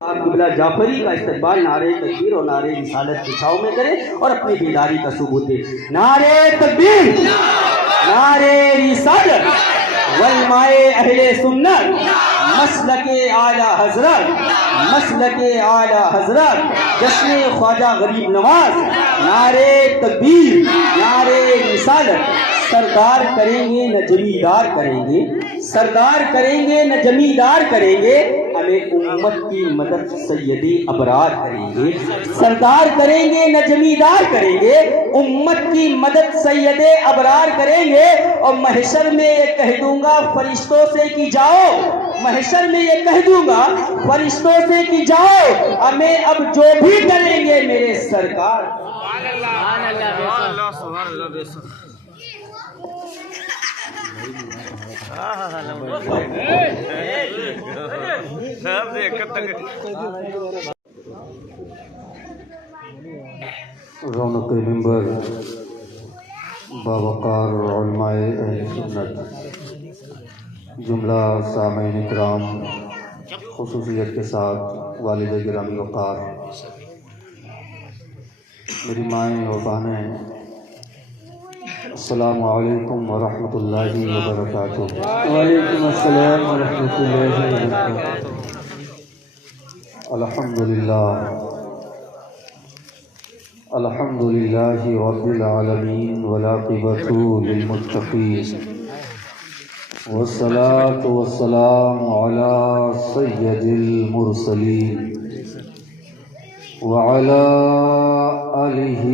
آپ قبلہ جعفری کا استقبال نعرے تکبیر اور نعرے رسالت کی چھاؤں میں کرے اور اپنی بیداری کا ثبوت دے۔ نعرے تکبیر، نعرے رسالت، علماء اہل سنت، مسلک اعلیٰ حضرت، مسلک اعلیٰ حضرت، جشن خواجہ غریب نواز، نعرے تکبیر، نعرے رسالت۔ سردار کریں گے نہ جمیدار کریں گے، سردار کریں گے نہ جمیدار کریں گے، ہمیں امت کی مدد سیدی ابرار کریں گے۔ سردار کریں گے نہ جمیدار کریں گے، امت کی مدد سید ابرار کریں گے۔ اور محشر میں یہ کہہ دوں گا فرشتوں سے کہ جاؤ، محشر میں یہ کہہ دوں گا فرشتوں سے کہ جاؤ، ہمیں اب جو بھی کریں گے میرے سرکار۔ رونق منبر باوقار علماء اہل سنت، جملہ سامعین اکرام، خصوصیت کے ساتھ والد گرامی وقار، میری مائیں اور بہنیں، السلام علیکم ورحمۃ اللہ وبرکاتہ۔ وعلیکم السلام ورحمۃ اللہ وبرکاتہ۔ الحمد للہ رب العالمین والعاقبۃ للمتقین، والصلاة والسلام علی سید المرسلین وعلی آلہ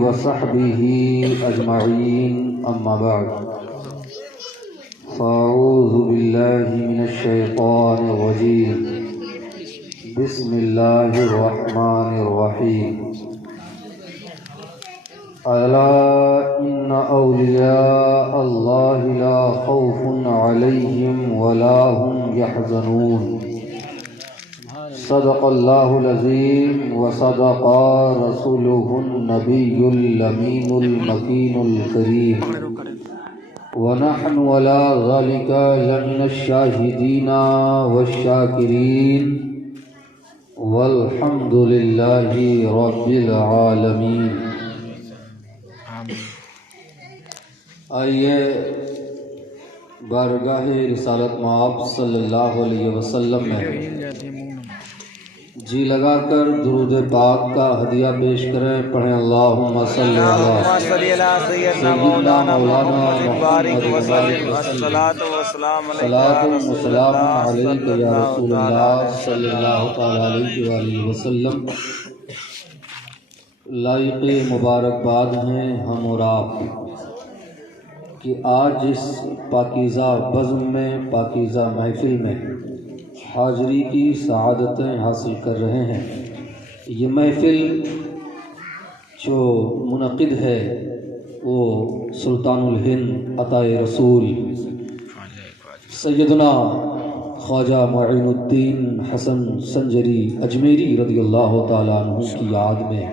وصحبہ اجمعین، اما بعد فاعوذ باللہ من الشیطان الرجیم، بسم اللہ الرحمن الرحیم۔ الا ان اولیاء اللہ لا خوف علیہم ولا هم يحزنون، صدق اللہ العظیم وصدق رسولہ النبی الامین المکین الکریم، ونحن على ذلك لمن الشاہدین والشاکرین، والحمد للہ رب العالمین۔ آئیے بارگاہ رسالت مآب صلی اللہ علیہ وسلم میں جی لگا کر درود پاک کا ہدیہ پیش کریں۔ پڑھیں اللہم صلی علی سیدنا مولانا محمد صلاۃ و سلام علیک یا رسول اللہ صلی اللہ تعالی علیہ وآلہ وسلم۔ لائق مبارکباد ہیں ہم اور آپ کہ آج اس پاکیزہ بزم میں، پاکیزہ محفل میں حاضری کی سعادتیں حاصل کر رہے ہیں۔ یہ محفل جو منعقد ہے وہ سلطان الہند عطائے رسول سیدنا خواجہ معین الدین حسن سنجری اجمیری رضی اللہ تعالیٰ عنہ کی یاد میں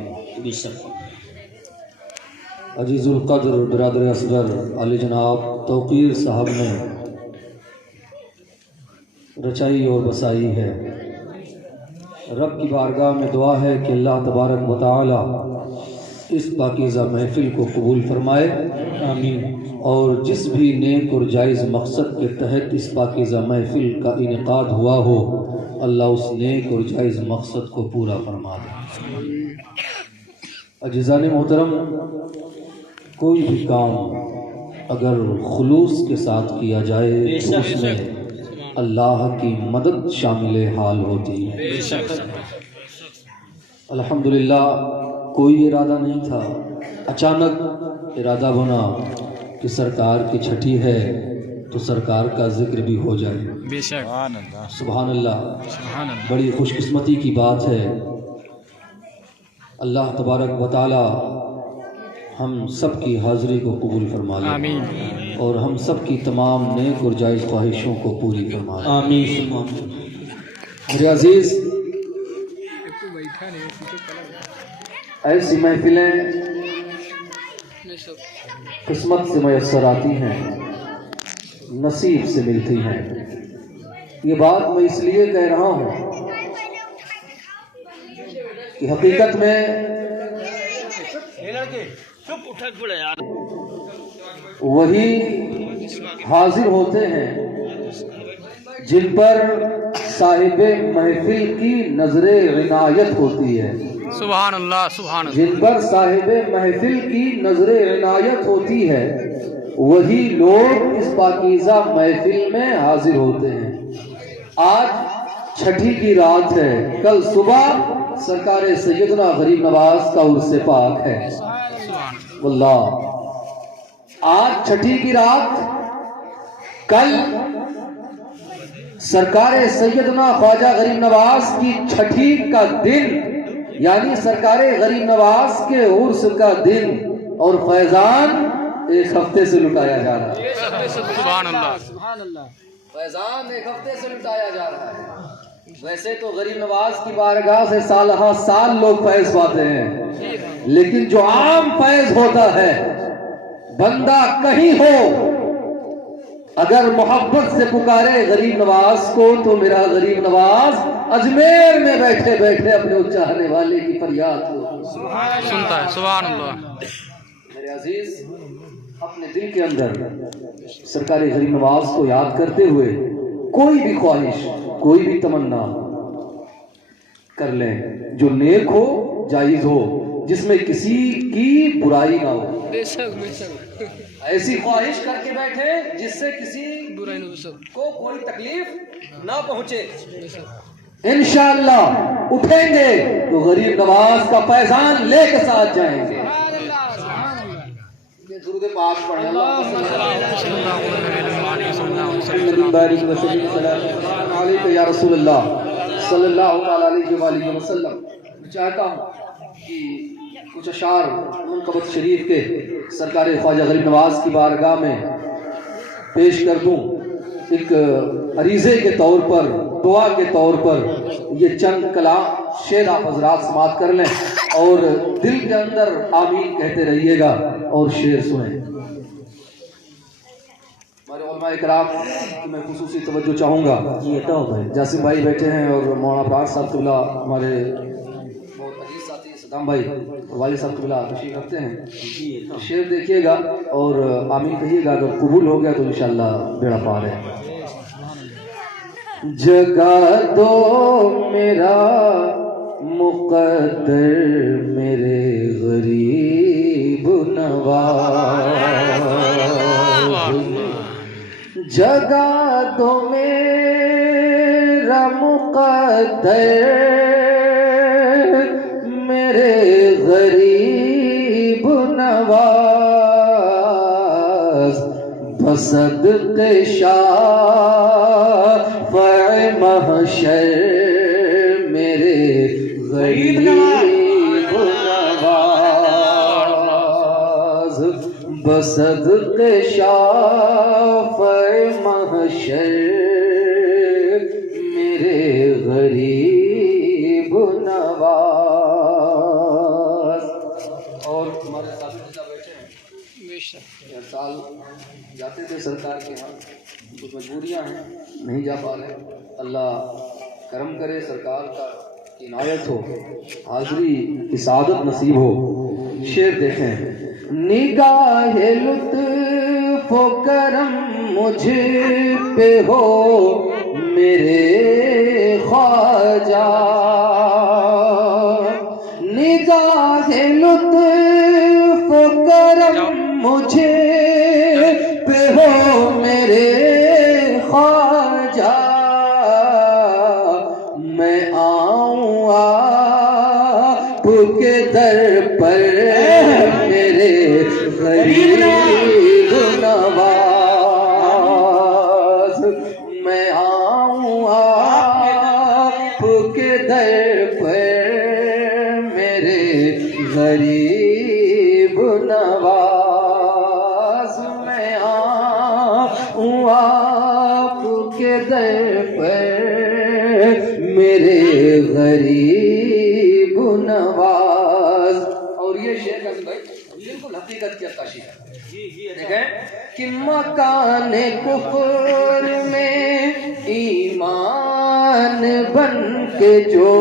عزیز القدر برادر اصغر علی جناب توقیر صاحب نے رچائی اور بسائی ہے۔ رب کی بارگاہ میں دعا ہے کہ اللہ تبارک و تعالی اس پاکیزہ محفل کو قبول فرمائے، آمین۔ اور جس بھی نیک اور جائز مقصد کے تحت اس پاکیزہ محفل کا انعقاد ہوا ہو، اللہ اس نیک اور جائز مقصد کو پورا فرما دے۔ عزیزان محترم، کوئی بھی کام اگر خلوص کے ساتھ کیا جائے تو اس میں اللہ کی مدد شامل حال ہوتی ہے۔ الحمدللہ کوئی ارادہ نہیں تھا، اچانک ارادہ بنا کہ سرکار کی چھٹی ہے تو سرکار کا ذکر بھی ہو جائے۔ سبحان اللہ، بڑی خوش قسمتی کی بات ہے۔ اللہ تبارک و تعالی ہم سب کی حاضری کو قبول فرما لے، آمین، اور ہم سب کی تمام نیک اور جائز خواہشوں کو پوری فرما لے، آمین۔ میرے عزیز، ایسی محفلیں قسمت سے میسر آتی ہیں، نصیب سے ملتی ہیں۔ یہ بات میں اس لیے کہہ رہا ہوں کہ حقیقت میں وہی حاضر ہوتے ہیں جن پر صاحب محفل کی نظر عنایت ہوتی ہے. سبحان اللہ سبحان اللہ. جن پر صاحب محفل کی نظر عنایت ہوتی ہے وہی لوگ اس پاکیزہ محفل میں حاضر ہوتے ہیں. آج چھٹی کی رات ہے، کل صبح سرکار سیدنا غریب نواز کا عرس پاک ہے. واللہ آج چھٹی کی رات، کل سرکار سیدنا خواجہ غریب نواز کی چھٹی کا دن، یعنی سرکار غریب نواز کے عرس کا دن، اور فیضان ایک ہفتے سے لٹایا جا رہا ہے. سبحان اللہ. فیضان ایک ہفتے سے لٹایا جا رہا ہے. ویسے تو غریب نواز کی بارگاہ سے سال ہر سال لوگ فیض پاتے ہیں، لیکن جو عام فیض ہوتا ہے، بندہ کہیں ہو اگر محبت سے پکارے غریب نواز کو تو میرا غریب نواز اجمیر میں بیٹھے بیٹھے اپنے اس چاہنے والے کی فریاد کو سنتا ہے. سبحان اللہ. میرے عزیز، اپنے دل کے اندر سرکار غریب نواز کو یاد کرتے ہوئے کوئی بھی خواہش، کوئی بھی تمنا کر لیں جو نیک ہو، جائز ہو، جس میں کسی کی برائی نہ ہو. ایسی خواہش کر کے بیٹھے جس سے کسی کو کوئی تکلیف نہ پہنچے. انشاءاللہ اٹھیں گے تو غریب نواز کا فیضان لے کے ساتھ جائیں گے. درود پاک پڑھیں. یا رسول اللہ صلی اللہ علیہ وآلہ وسلم. میں چاہتا ہوں کہ کچھ اشعار منقبت شریف کے سرکار خواجہ غریب نواز کی بارگاہ میں پیش کر دوں. ایک عریضے کے طور پر، دعا کے طور پر یہ چند کلام شعر آپ حضرات سماعت کر لیں اور دل کے اندر آمین کہتے رہیے گا اور شعر سنیں. ہمارے علماء کرام کی میں خصوصی توجہ چاہوں گا. جاسم بھائی بیٹھے ہیں اور مولانا پراگ صاحب قبلہ ہمارے بہت عزیز ساتھی صدام بھائی اور والد صاحب قبلہ تشریف رکھتے ہیں. شعر دیکھیے گا اور آمین کہیے گا. اگر قبول ہو گیا تو انشاءاللہ بیڑا پار ہے. جگا دو میرا مقدر میرے غریب نواز، جگا دو میرا مقدر میرے غریب نواز، بصدق شافع محشر میرے غریب نواز، بصدق شافع محشر میرے غریب نواز. اور ہمارے ساتھ بیٹھے ہیں، ہر سال جاتے تھے سرکار کے ہاں، کچھ مجبوریاں ہیں نہیں جا پا رہے. اللہ کرم کرے، سرکار کا عنایت ہو، حاضری کی سعادت نصیب ہو. شعر دیکھیں. نگاہ لطف و کرم مجھ پہ ہو میرے خواجہ، نگاہ لطف و کرم مجھے پہ ہو میرے خواجہ، میں آؤں آپ کے در پر میرے غریب نواز، میں آؤں آپ کے در پر میرے غریب نواز، میں آؤں آپ کے در پر میرے غریب نواز. اور یہ شعر کا بھائی بالکل حقیقت کی عکاسی ہے. دیکھیں کہ مکان کفر میں ایمان بن کے جو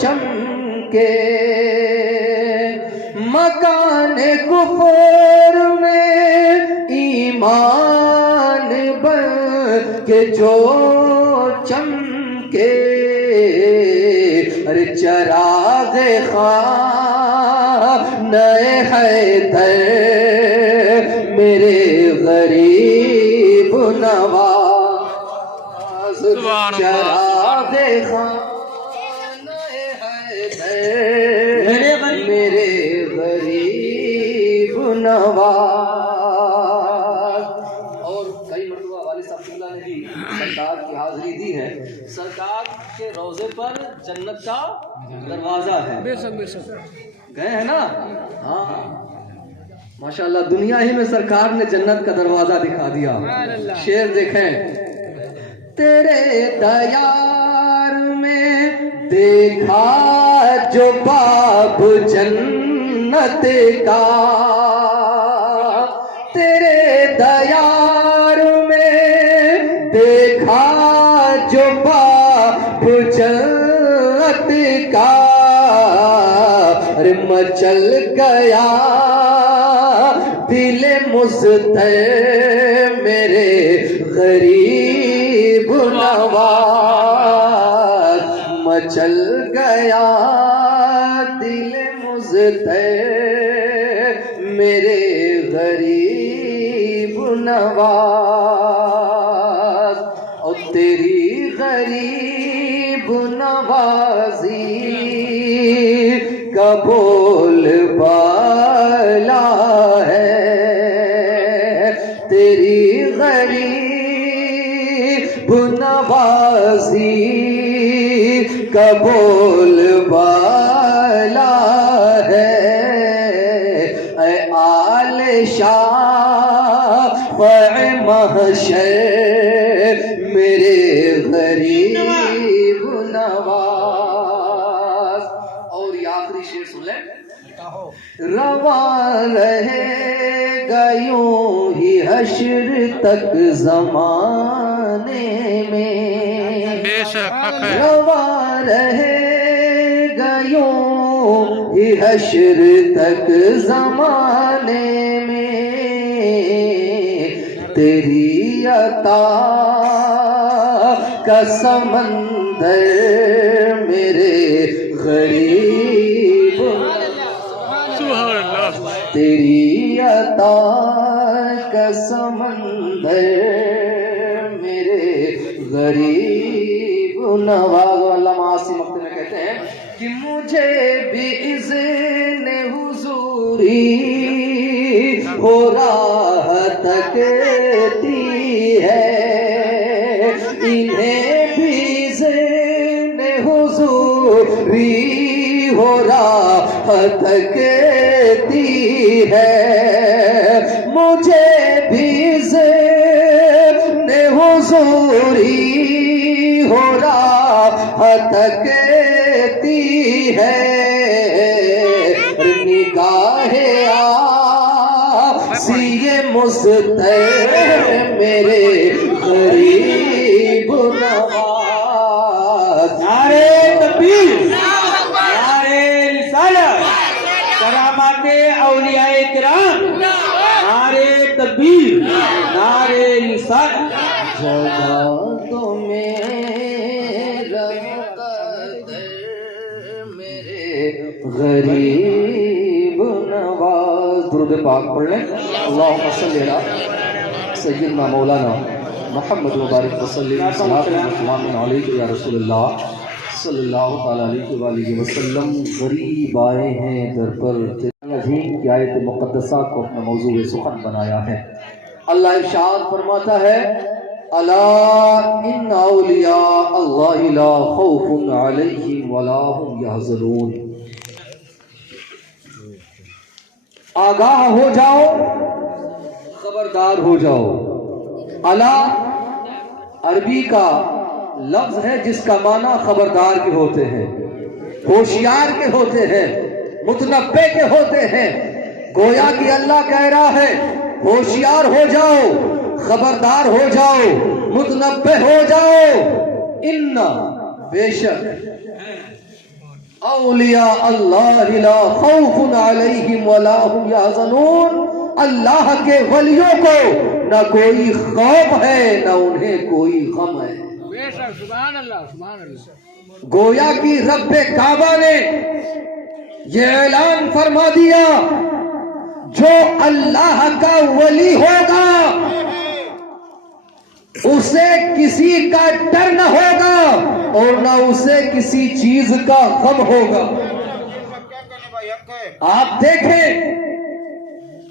چمکے کے مکان کفر میں ایمان بن کے جو چمکے ارے چراغ خانہ حیدر میرے غریب نواز سبحان اللہ چراغ خانہ حیدر میرے غریب نواز. اور کئی مرتبہ والد صاحب قبلہ نے بھی سرکار کی حاضری دی ہے. سرکار کے روضے پر جنت کا دروازہ ہے. بے شک بے شک گئے ہیں نا؟ ہاں ماشاءاللہ دنیا ہی میں سرکار نے جنت کا دروازہ دکھا دیا. شعر دیکھیں. تیرے دیار میں دیکھا جو باب جنت کا تیرے دیار میں دیکھا جو باب جنت کا ارے مچل گیا دل مضطرب میرے غریب نواز مچل گیا دل مضطرب میرے غریب نواز. اور تیری غریب نوازی کا بول بالا ہے تیری غریب نوازی کا بول بالا ہے. اے آل شافع محشر میرے غریب نواز. اور یہ آخری شعر سن لیں. رواں رہے گا یوں ہی حشر تک زمانے میں بے شک حق ہے رواں رہے گا یوں ہی حشر تک زمانے میں تیری عطا کا سمندر میرے غریب سبحان اللہ تیری عطا کا سمندر میرے غریب نواز. علامہ عاصم مقدم میں کہتے ہیں کہ مجھے بھی اذن حضوری ہو راہ تکتی ہے انہیں بھی اذن حضوری ہو راہ تکتی ہے مجھے بھی ذہن حضوری ہو راہ تکتی ہے نگاہ آسی مضطرب میرے غریب نواز. نعرے تکبیر نعرے رسالت کرامات اولیاء کرام نعرے تکبیر نعرے رسالت. جگہ تو میرا مقدر میرے غریب نواز. درود پاک پڑھ لیں. اللہم صلی علی سیدنا مولانا محمد مبارک وسلم صلاۃ و سلام علیک یا رسول اللہ صلی اللہ تعالیٰ علیہ وآلہ وسلم. غریب آئے ہیں در پر عظیم کی آیت مقدسہ کو اپنا موضوع سخن بنایا ہے. اللہ ارشاد فرماتا ہے الا ان اولیاء اللہ لا خوف علیہم ولا هم یحزنون. آگاہ ہو جاؤ خبردار ہو جاؤ. الا عربی کا لفظ ہے جس کا معنی خبردار کے ہوتے ہیں ہوشیار کے ہوتے ہیں متنبع کے ہوتے ہیں. گویا کہ اللہ کہہ رہا ہے ہوشیار ہو جاؤ خبردار ہو جاؤ متنبع ہو جاؤ. ان بے شک اولیاء اللہ لا خوف علیہم ولا هم یحزنون، اللہ کے ولیوں کو نہ کوئی خوف ہے نہ انہیں کوئی غم ہے۔ سبحان اللہ سبحان اللہ۔ گویا کہ رب کعبہ نے یہ اعلان فرما دیا جو اللہ کا ولی ہوگا اسے کسی کا ڈر نہ ہوگا اور نہ اسے کسی چیز کا غم ہوگا۔ آپ دیکھیں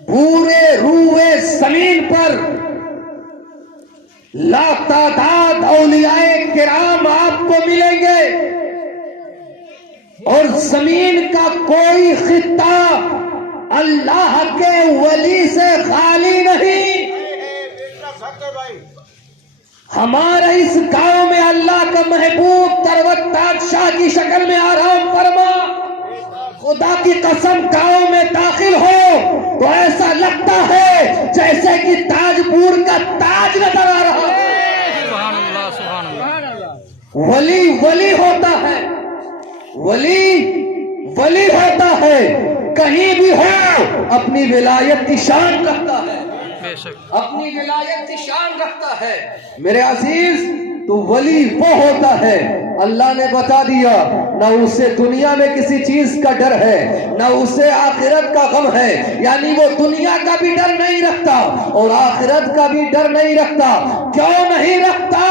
پورے روئے زمین پر لاتعداد اولیاء کرام آپ کو ملیں گے اور زمین کا کوئی خطہ اللہ کے ولی سے خالی نہیں۔ ہمارے اس گاؤں میں اللہ کا محبوب تروت تاج شاہ کی شکل میں آرام فرما، خدا کی قسم گاؤں میں داخل ہو تو ایسا لگتا ہے جیسے کہ تاج پور کا تاج نظر آ رہا ہے۔ سبحان اللہ سبحان اللہ۔ ولی ولی ہوتا ہے، ولی ولی ہوتا ہے، کہیں بھی ہو اپنی ولایت کی شان رکھتا ہے، بے شک اپنی ولایت کی شان رکھتا ہے۔ میرے عزیز تو ولی وہ ہوتا ہے، اللہ نے بتا دیا نہ اسے دنیا میں کسی چیز کا ڈر ہے نہ اسے آخرت کا غم ہے، یعنی وہ دنیا کا بھی ڈر نہیں رکھتا اور آخرت کا بھی ڈر نہیں رکھتا۔ کیوں نہیں رکھتا؟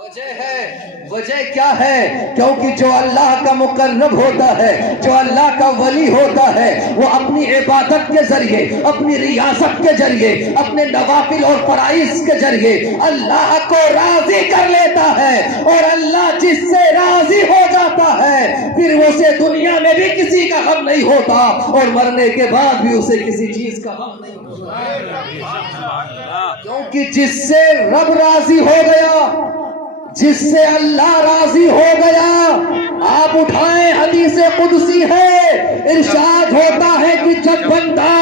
وجہ ہے، وجہ کیا ہے؟ کیونکہ جو اللہ کا مقرب ہوتا ہے، جو اللہ کا ولی ہوتا ہے، وہ اپنی عبادت کے ذریعے، اپنی ریاست کے ذریعے، اپنے نوافل اور فرائض کے ذریعے اللہ کو راضی کر لیتا ہے، اور اللہ جس سے راضی ہو جاتا ہے پھر اسے دنیا میں بھی کسی کا غم نہیں ہوتا اور مرنے کے بعد بھی اسے کسی چیز کا غم نہیں ہوتا، کیونکہ جس سے رب راضی ہو گیا، جس سے اللہ راضی ہو گیا۔ آپ اٹھائیں، حدیث قدسی ہے، ارشاد ہوتا ہے کہ جب بندہ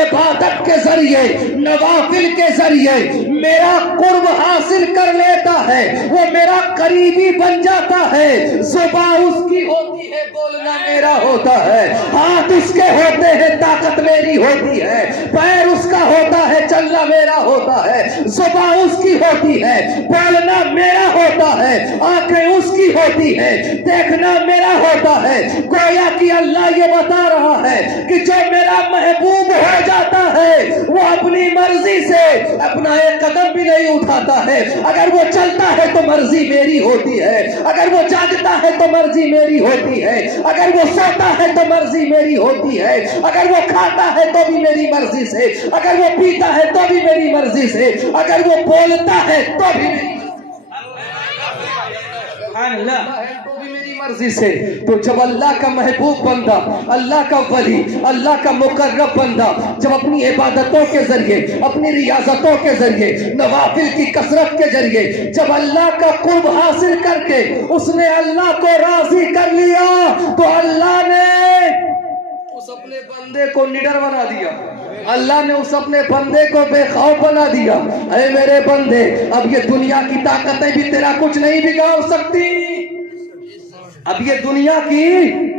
عبادت کے ذریعے، نوافل کے ذریعے میرا قرب حاصل کر لیتا ہے، وہ میرا قریبی بن جاتا ہے۔ زبان اس کی ہوتی ہے، بولنا میرا ہوتا ہے، ہاتھ اس کے ہوتے ہیں، طاقت میری ہوتی ہے، پیر اس کا ہوتا ہے، چلنا میرا ہوتا ہے، زبان اس کی ہوتی ہے، بولنا میرا ہوتا ہے، آنکھیں اس کی ہوتی ہے، دیکھنا میرا ہوتا ہے۔ گویا کہ اللہ یہ بتا رہا ہے کہ جو میرا محبوب ہو جاتا ہے وہ اپنی مرضی سے اپنا ایک قدم بھی نہیں اٹھاتا ہے، اگر وہ چلتا ہے تو مرضی میری ہوتی ہے، اگر وہ جاگتا ہے تو مرضی میری ہوتی ہے، اگر وہ سوتا ہے تو مرضی میری ہوتی ہے، اگر وہ کھاتا ہے تو بھی میری مرضی سے، اگر وہ پیتا ہے تو بھی میری مرضی سے، اگر وہ بولتا ہے تو بھی میری تو بھی میری مرضی سے۔ تو جب اللہ کا محبوب بندہ، اللہ کا ولی، اللہ کا مقرب بندہ جب اپنی عبادتوں کے ذریعے، اپنی ریاضتوں کے ذریعے، نوافل کی کثرت کے ذریعے جب اللہ کا قرب حاصل کر کے اس نے اللہ کو راضی کر لیا تو اللہ نے اس اپنے بندے کو نڈر بنا دیا، اللہ نے اس اپنے بندے کو بے خوف بنا دیا۔ اے میرے بندے، اب یہ دنیا کی طاقتیں بھی تیرا کچھ نہیں بگاڑ سکتی، اب یہ دنیا کی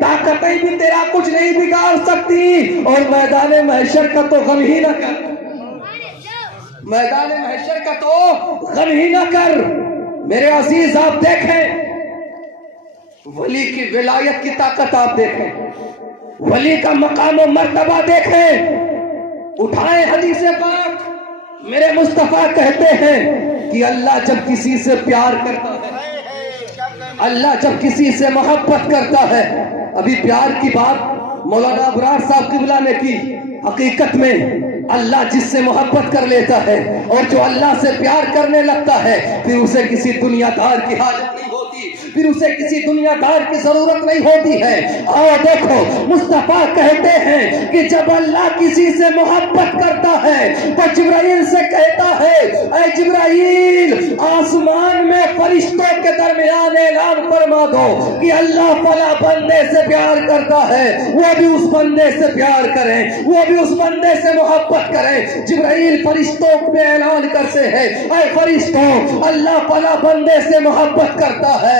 طاقتیں بھی تیرا کچھ نہیں بگاڑ سکتی، اور میدان محشر کا تو غم ہی نہ کر، میدان محشر کا تو غم ہی نہ کر۔ میرے عزیز آپ دیکھیں ولی کی ولایت کی طاقت، آپ دیکھیں ولی کا مقام و مرتبہ دیکھیں، اٹھائیں حدیث پاک۔ میرے مصطفیٰ کہتے ہیں کہ اللہ جب کسی سے پیار کرتا ہے، اللہ جب کسی سے محبت کرتا ہے، ابھی پیار کی بات مولانا ابرار صاحب قبلہ نے کی، حقیقت میں اللہ جس سے محبت کر لیتا ہے اور جو اللہ سے پیار کرنے لگتا ہے پھر اسے کسی دنیا دار کی حاجت نہیں ہوتی، پھر اسے کسی دنیا دار کی ضرورت نہیں ہوتی ہے۔ اور دیکھو مصطفیٰ کہتے ہیں کہ جب اللہ کسی سے محبت کرتا ہے تو جبرائیل سے کہتا ہے، اے جبرائیل آسمان میں فرشتوں کے درمیان اعلان فرما دو کہ اللہ فلاں بندے سے پیار کرتا ہے، وہ بھی اس بندے سے پیار کریں، وہ بھی اس بندے سے محبت کریں۔ جبرائیل فرشتوں میں اعلان کرتے ہیں، اے فرشتوں اللہ فلاں بندے سے محبت کرتا ہے،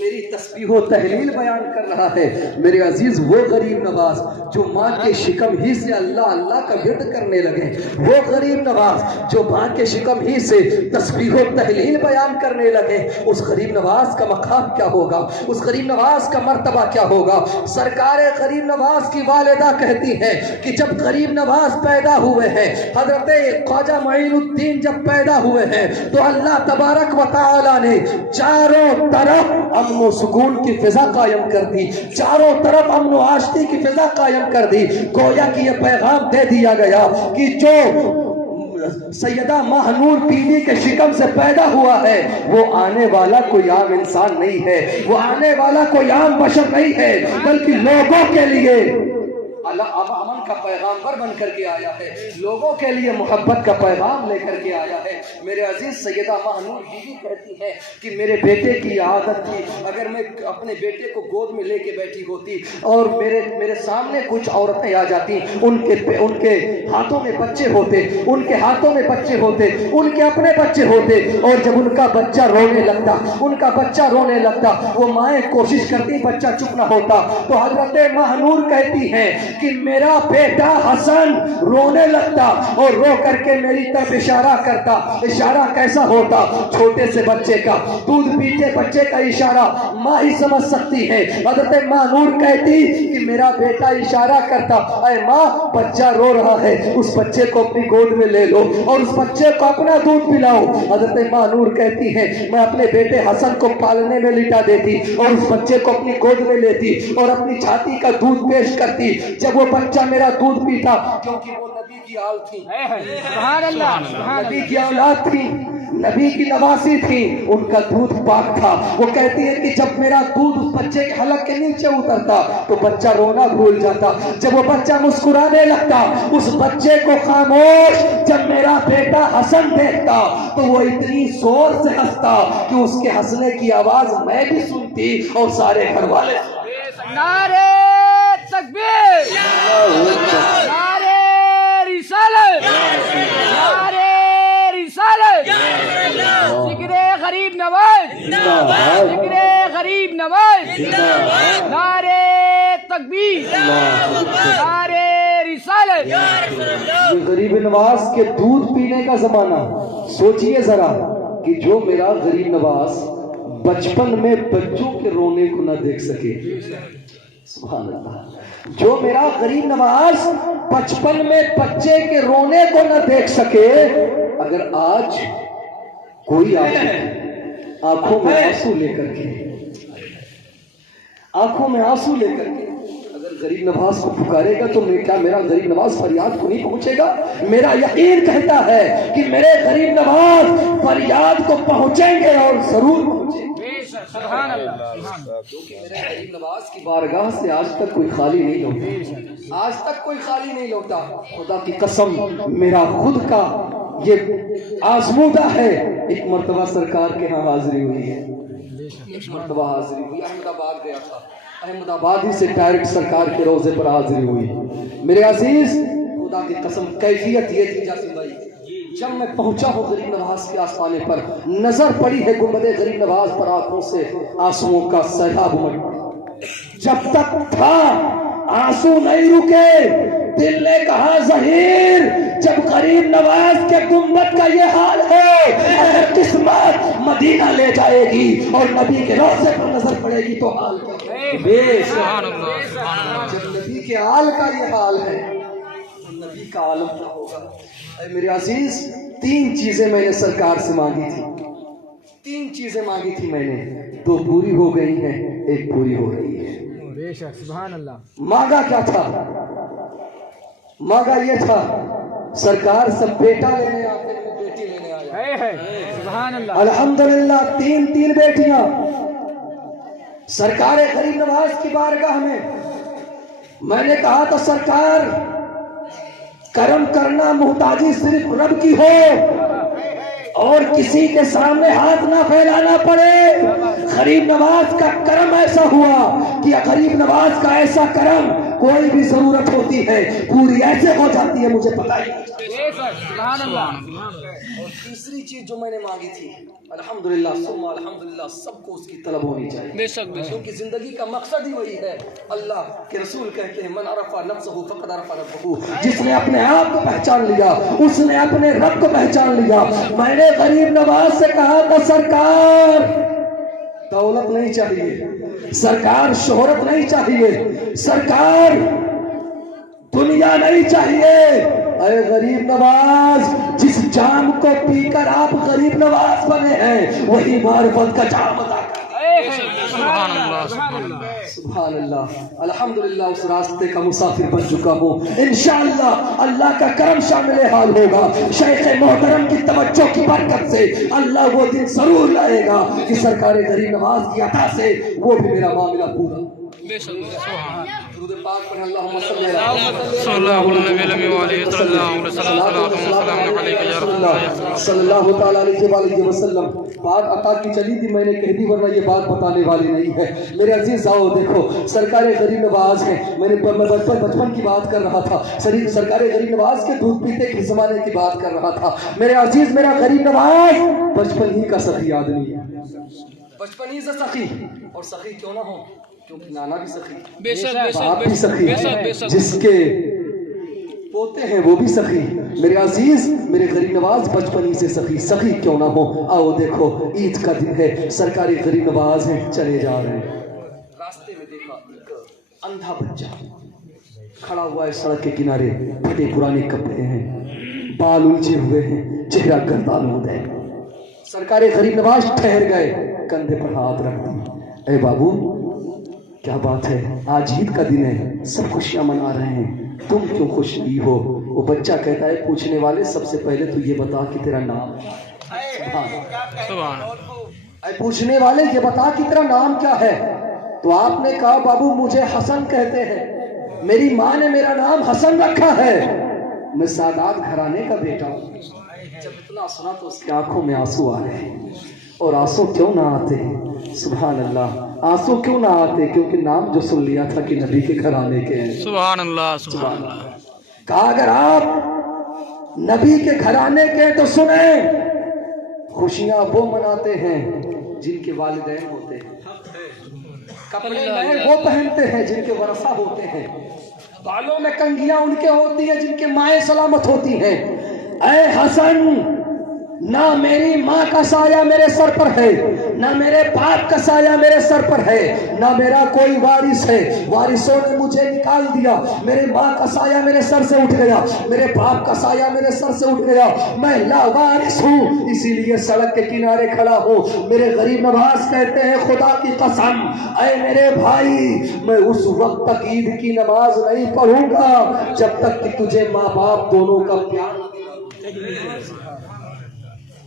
میری تسبیح و تحلیل بیان کر رہا ہے۔ میرے عزیز وہ غریب نواز جو ماں کے شکم ہی سے اللہ اللہ کا ورد کرنے لگے، وہ غریب نواز جو ماں کے شکم ہی سے تسبیح و تحلیل بیان کرنے لگے، اس غریب نواز کا مقام کیا ہوگا، اس غریب نواز کا مرتبہ کیا ہوگا۔ سرکار غریب نواز کی والدہ کہتی ہے کہ جب غریب نواز پیدا ہوئے ہیں، حضرت خواجہ معین الدین جب پیدا ہوئے ہیں تو اللہ تبارک و تعالی نے چاروں طرف امن و سکون کی فضا قائم کر دی، چاروں طرف امن و آشتی کی فضا قائم کر دی۔ گویا کہ یہ پیغام دے دیا گیا کہ جو سیدہ ماہنور بی بی کے شکم سے پیدا ہوا ہے وہ آنے والا کوئی عام انسان نہیں ہے، وہ آنے والا کوئی عام بشر نہیں ہے، بلکہ لوگوں کے لیے امن کا پیغامبر بن کر کے آیا ہے، لوگوں کے لیے محبت کا پیغام لے کر کے آیا ہے۔ میرے عزیز سیدہ ماہنور بی بی کہتی ہے کہ میرے بیٹے کی یہ عادت تھی، اگر میں اپنے بیٹے کو گود میں لے کے بیٹھی ہوتی اور میرے سامنے کچھ عورتیں آ جاتی، ان کے ہاتھوں میں بچے ہوتے، ان کے ہاتھوں میں بچے ہوتے، ان کے اپنے بچے ہوتے، اور جب ان کا بچہ رونے لگتا، ان کا بچہ رونے لگتا، وہ مائیں کوشش کرتی بچہ چپ نہ ہوتا، تو حضرت ماہنور کہتی ہیں کہ میرا بیٹا حسن رونے لگتا اور رو کر کے میری طرف اشارہ کرتا۔ اشارہ کیسا ہوتا؟ چھوٹے سے بچے کا، دودھ پیتے بچے کا اشارہ ماں ہی سمجھ سکتی ہے۔ حضرت ماہنور کہتی کہ میرا بیٹا اشارہ کرتا، اے ماں بچہ رو رہا ہے، اس بچے کو اپنی گود میں لے لو اور اس بچے کو اپنا دودھ پلاؤ۔ حضرت ماہنور کہتی ہے میں اپنے بیٹے حسن کو پالنے میں لٹا دیتی اور اس بچے کو اپنی گود میں لیتی اور اپنی چھاتی کا دودھ پیش کرتی۔ جب وہ بچہ میرا دودھ پیتا، کیونکہ وہ نبی کی آل تھی، سبحان اللہ، نبی کی اولاد تھی، نبی کی نواسی تھی، ان کا دودھ پاک تھا۔ وہ کہتی ہے کہ جب میرا دودھ اس بچے کے حلق کے نیچے اترتا تو بچہ رونا بھول جاتا، جب وہ بچہ مسکرانے لگتا اس بچے کو خاموش جب میرا بیٹا حسن دیکھتا تو وہ اتنی زور سے ہنستا کہ اس کے ہنسنے کی آواز میں بھی سنتی اور سارے گھر والے۔ نعرے تکبیر، نعرے رسالت، نعرے رسالت، ذکر غریب نواز، ذکر غریب نواز، نعرے تکبیر، نعرے رسالت۔ یہ غریب نواز کے دودھ پینے کا زمانہ، سوچئے ذرا کہ جو میرا غریب نواز بچپن میں بچوں کے رونے کو نہ دیکھ سکے، سبحان اللہ، جو میرا غریب نواز بچپن میں بچے کے رونے کو نہ دیکھ سکے، اگر آج کوئی آنکھوں میں آنسو لے کر کے، آنکھوں میں آنسو لے کر کے اگر غریب نواز کو پکارے گا تو کیا میرا غریب نواز فریاد کو نہیں پہنچے گا؟ میرا یقین کہتا ہے کہ میرے غریب نواز فریاد کو پہنچیں گے اور ضرور پہنچیں گے، سبحان اللہ، کیونکہ میرے غریب نواز کی بارگاہ سے آج تک کوئی خالی نہیں لوٹا، آج تک کوئی خالی نہیں لوٹا۔ خدا کی قسم میرا خود کا یہ آزمودہ ہے، ایک مرتبہ سرکار کے ہاں حاضری ہوئی ہے، ایک مرتبہ حاضری ہوئی، احمد آباد گیا تھا، احمد آباد ہی سے ڈائریکٹ سرکار کے روضے پر حاضری ہوئی۔ میرے عزیز خدا کی قسم کیفیت یہ تھی جیسے بھائی جب میں پہنچا ہوں غریب نواز کے آسمانے پر، نظر پڑی ہے گنبد غریب نواز پر، آنکھوں سے آنسوؤں کا سیلاب امڑ، جب تک تھا آنسو نہیں رکے، دل نے کہا ظہیر جب غریب نواز کے گنبد کا یہ حال ہے، اگر قسمت مدینہ لے جائے گی اور نبی کے روضے پر نظر پڑے گی تو حال کیا؟ سبحان اللہ، جب نبی کے حال کا یہ حال ہے تو نبی کا عالم کیا ہوگا؟ اے میرے عزیز 3 چیزیں میں نے سرکار سے مانگی تھی، 3 چیزیں مانگی تھی میں نے، 2 پوری ہو گئی ہیں، 1 پوری ہو رہی ہے۔ بے شک، سبحان اللہ۔ مانگا کیا تھا؟ مانگا یہ تھا سرکار سے بیٹا لینے آتے ہیں، بیٹی لینے آیا، سبحان اللہ، الحمدللہ 3 بیٹیاں سرکار غریب نواز کی بارگاہ میں نے کہا تھا سرکار کرم کرنا محتاجی صرف رب کی ہو اور کسی کے سامنے ہاتھ نہ پھیلانا پڑے۔ غریب نواز کا کرم ایسا ہوا کہ غریب نواز کا ایسا کرم کوئی بھی ضرورت ہوتی ہے پوری ایسے ہو جاتی ہے مجھے پتہ ہی نہیں چلتا۔ بے شک سبحان اللہ اور تیسری چیز جو میں نے مانگی تھی الحمدللہ ثم الحمدللہ سب کو اس کی طلب ہونی چاہیے، بے شک بے شک کیونکہ زندگی کا مقصد ہی وہی ہے۔ اللہ کے رسول کہتے ہیں من عرف نفسہ فقد عرف ربہ، جس نے اپنے آپ کو پہچان لیا اس نے اپنے رب کو پہچان لیا۔ میں نے غریب نواز سے کہا تھا سرکار دولت نہیں چاہیے، سرکار شہرت نہیں چاہیے، سرکار دنیا نہیں چاہیے، اے غریب نواز جس جام کو پی کر آپ غریب نواز بنے ہیں وہی معرفت کا جام ادا کر۔ سبحان اللہ سبحان اللہ سبحان اللہ، الحمدللہ اس راستے کا مسافر بن چکا ہوں، انشاءاللہ اللہ کا کرم شامل حال ہوگا، شیخ محترم کی توجہ کی برکت سے اللہ وہ دن ضرور لائے گا کہ سرکار غریب نواز کی عطا سے وہ بھی میرا معاملہ پورا۔ بے شک سبحان درود پاک پڑھیں اللہم صلی اللہ صلی اللہ علیہ وآلہ صلی اللہ علیہ وسلم صلی اللہ تعالیٰ علیہ وسلم۔ بات عطا کی چلی تھی میں نے کہہ دی ورنہ یہ بات بتانے والی نہیں ہے۔ میرے عزیز آؤ دیکھو سرکار غریب نواز ہے، میں نے بچپن کی بات کر رہا تھا، سرکار غریب نواز کے دودھ پیتے کے زمانے کی بات کر رہا تھا۔ میرے عزیز میرا غریب نواز بچپن ہی کا سخی آدمی ہے، بچپن ہی سے سخی، اور سخی کیوں نہ ہو کیونکہ نانا بھی سخی، بے شک بے باپ شک بھی سخی، بے شک بے شک جس کے پوتے ہیں وہ بھی سخی۔ میرے عزیز میرے غریب نواز بچپن ہی سے سخی، سخی کیوں نہ ہو۔ آؤ دیکھو عید کا دن ہے، سرکاری غریب نواز ہیں، چلے جا رہے ہیں، راستے میں دیکھا ایک اندھا بچہ کھڑا ہوا ہے سڑک کے کنارے، پھٹے پرانے کپڑے ہیں، بال الجھے ہوئے ہیں، چہرہ گردانود ہے۔ سرکار غریب نواز ٹھہر گئے، کندھے پر ہاتھ رکھ دی، اے بابو کیا بات ہے، آج عید کا دن ہے، سب خوشیاں منا رہے ہیں، تم کیوں خوش نہیں ہو؟ وہ بچہ کہتا ہے پوچھنے والے سب سے پہلے تو یہ بتا کہ تیرا نام سبحان اے پوچھنے والے یہ بتا کہ تیرا نام کیا ہے؟ تو آپ نے کہا بابو مجھے حسن کہتے ہیں، میری ماں نے میرا نام حسن رکھا ہے، میں سادات گھرانے کا بیٹا ہوں۔ جب اتنا سنا تو اس کی آنکھوں میں آنسو آ گئے، اور آنسو کیوں نہ آتے؟ سبحان اللہ، آنسو کیوں نہ آتے؟ کیونکہ نام جو سن لیا تھا کہ نبی کے گھرانے کے ہیں۔ سبحان اللہ سبحان اللہ کہا اگر آپ نبی کے گھرانے کے تو سنیں، خوشیاں وہ مناتے ہیں جن کے والدین ہوتے ہیں، کپڑے نئے وہ پہنتے ہیں جن کے ورثہ ہوتے ہیں، بالوں میں کنگھیاں ان کے ہوتی ہیں جن کے مائیں سلامت ہوتی ہیں۔ اے حسن نہ میری ماں کا سایہ میرے سر پر ہے، نہ میرے باپ کا سایہ میرے سر پر ہے، نہ میرا کوئی وارث ہے، وارثوں نے مجھے نکال دیا، میرے ماں کا سایہ میرے سر سے اٹھ گیا، میرے باپ کا سایہ میرے سر سے اٹھ گیا، میں لاوارث ہوں، اسی لیے سڑک کے کنارے کھڑا ہوں۔ میرے غریب نواز کہتے ہیں خدا کی قسم اے میرے بھائی میں اس وقت تک عید کی نماز نہیں پڑھوں گا جب تک کہ تجھے ماں باپ دونوں کا پیار نہ دلاؤں۔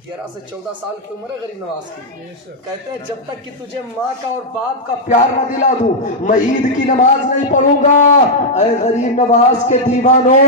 13 سے 14 سال کی عمر ہے غریب نواز کی، کہتے ہیں جب تک کہ تجھے ماں کا اور باپ کا پیار نہ دلا دوں میں عید کی نماز نہیں پڑھوں گا۔ اے غریب نواز کے دیوانوں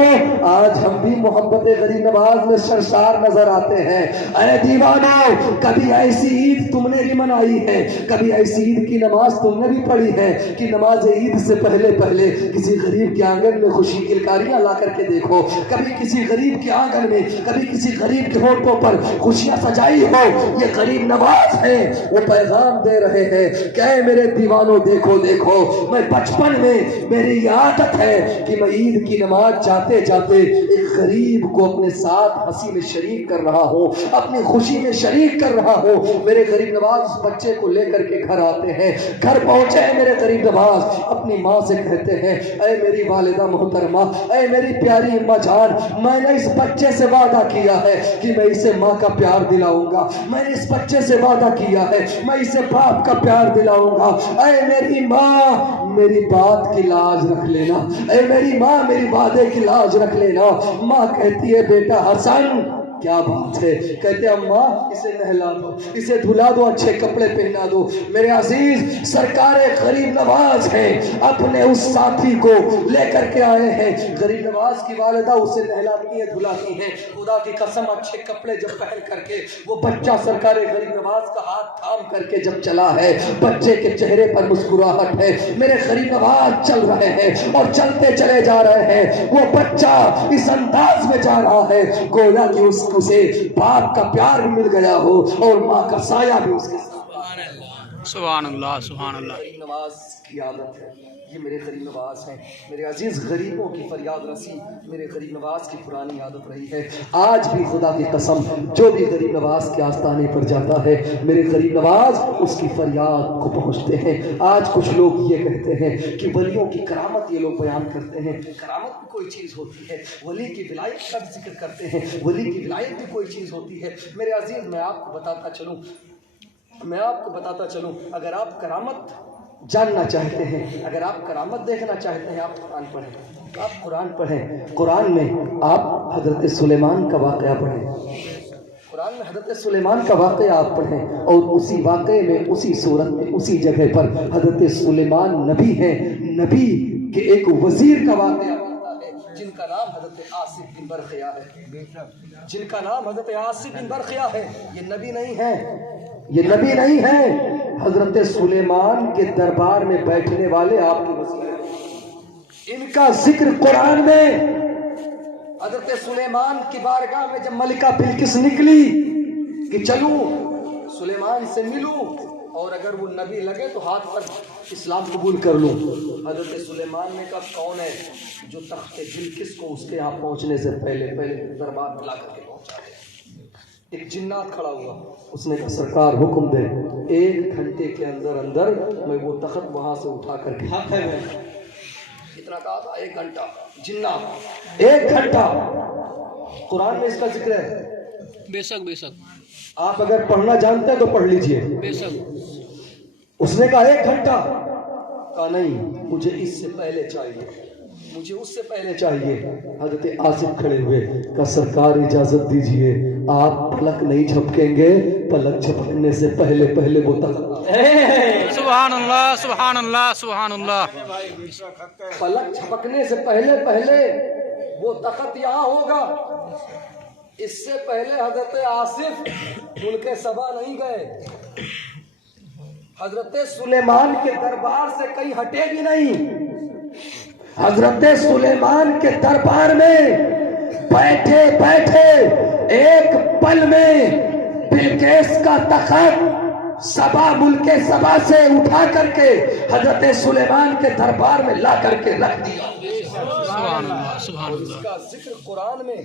آج ہم بھی محبت غریب نواز میں سرشار نظر آتے ہیں۔ اے دیوانوں کبھی ایسی عید تم نے بھی منائی ہے، کبھی ایسی عید کی نماز تم نے بھی پڑھی ہے کہ نماز عید سے پہلے پہلے کسی غریب کے آنگن میں خوشی کی کاریاں لا کر کے دیکھو، کبھی کسی غریب کے آنگن میں، کبھی کسی غریب کے ہونٹوں پر خوشیاں سجائی ہو۔ یہ غریب نواز ہیں، وہ پیغام دے رہے ہیں کہ اے میرے دیوانوں دیکھو دیکھو میں بچپن میں میری یہ عادت ہے کہ میں عید کی نماز جاتے جاتے ایک غریب کو اپنے ساتھ ہنسی میں شریک کر رہا ہوں، اپنی خوشی میں شریک کر رہا ہوں۔ میرے غریب نواز اس بچے کو لے کر کے گھر آتے ہیں، گھر پہنچے ہیں میرے غریب نواز اپنی ماں سے کہتے ہیں اے میری والدہ محترمہ، اے میری پیاری اماں جان، میں نے اس بچے سے وعدہ کیا ہے کہ میں اسے ماں کا پیار دلاؤں گا، میں نے اس بچے سے وعدہ کیا ہے میں اسے باپ کا پیار دلاؤں گا۔ اے میری ماں میری بات کی لاج رکھ لینا، اے میری ماں میری وعدے کی لاج رکھ لینا۔ ماں کہتی ہے بیٹا حسن کیا بات ہے. کہتے اماں اسے نہلا دو, اسے دھلا دو, اچھے کپڑے پہنا دو. میرے عزیز سرکار غریب نواز ہیں, اپنے اس ساتھی کو لے کر کے آئے ہیں. غریب نواز کی والدہ اسے نہلاتی ہے, دھلاتی ہیں. خدا کی قسم اچھے کپڑے جب پہن کر کے وہ بچہ سرکار غریب نواز کا ہاتھ تھام کر کے جب چلا ہے, بچے کے چہرے پر مسکراہٹ ہے. میرے غریب نواز چل رہے ہیں اور چلتے چلے جا رہے ہیں. وہ بچہ اس انداز میں جا رہا ہے گویا کہ اسے باپ کا پیار بھی مل گیا ہو اور ماں کا سایہ بھی اس کے ساتھ. سبحان اللہ سبحان اللہ. غریب نواز کی عادت ہے, یہ میرے غریب نواز ہیں. میرے عزیز غریبوں کی فریاد رسی میرے غریب نواز کی پرانی عادت رہی ہے. آج بھی خدا کی قسم جو بھی غریب نواز کے آستانے پر جاتا ہے میرے غریب نواز اس کی فریاد کو پہنچتے ہیں. آج کچھ لوگ یہ کہتے ہیں کہ ولیوں کی کرامت یہ لوگ بیان کرتے ہیں. کرامت بھی کوئی چیز ہوتی ہے, ولی کی ولایت کا بھی ذکر کرتے ہیں, ولی کی ولایت بھی کوئی چیز ہوتی ہے. میرے عزیز میں آپ کو بتاتا چلوں اگر آپ کرامت جاننا چاہتے ہیں, اگر آپ کرامت دیکھنا چاہتے ہیں, آپ قرآن پڑھیں. آپ قرآن پڑھیں. قرآن میں آپ حضرت سلیمان کا واقعہ پڑھیں. قرآن میں حضرت سلیمان کا واقعہ آپ پڑھیں اور اسی واقعے میں اسی صورت میں اسی جگہ پر حضرت سلیمان نبی ہیں, نبی کے ایک وزیر کا واقعہ جن کا نام حضرت آصف بن برخیا ہے, جن کا نام حضرت آصف بن برخیا ہے. یہ نبی نہیں ہے, یہ نبی نہیں ہے. حضرت سلیمان کے دربار میں بیٹھنے والے آپ کے وزیر ہیں. ان کا ذکر قرآن میں حضرت سلیمان کی بارگاہ میں جب ملکہ بلقیس نکلی کہ چلوں سلیمان سے ملوں اور اگر وہ نبی لگے تو ہاتھ پر اسلام قبول کر لوں. حضرت سلیمان نے کہا کون ہے جو تخت بلقیس کو اس کے یہاں پہنچنے سے پہلے دربار میں لا کر کے پہنچا. ایک جنات کھڑا ہوا, اس نے کہا سرکار حکم دے, 1 گھنٹے کے اندر میں وہ تخت وہاں سے اٹھا کر کے اتنا کہا تھا 1 گھنٹہ. جنات 1 گھنٹہ قرآن میں اس کا ذکر ہے. بے شک آپ اگر پڑھنا جانتے ہیں تو پڑھ لیجئے. بے شک. اس نے کہا 1 گھنٹہ, کہا نہیں مجھے اس سے پہلے چاہیے, مجھے اس سے پہلے چاہیے. حضرت آصف کھڑے ہوئے, کہا سرکار اجازت دیجئے, آپ پلک نہیں جھپکیں گے, پلک جھپکنے سے پہلے وہ تخت. سبحان اللہ سبحان اللہ سبحان اللہ. پلک جھپکنے سے پہلے وہ تخت یہاں ہوگا. اس سے پہلے حضرت آصف ملک سبا نہیں گئے, حضرت سلیمان کے دربار سے کہیں ہٹے بھی نہیں. حضرت سلیمان کے دربار میں بیٹھے ایک پل میں بلقیس کا تخت سبا ملک سبا سے اٹھا کر کے حضرت سلیمان کے دربار میں لا کر کے رکھ دیا. سبحان اللہ سبحان اس اللہ. کا ذکر قرآن میں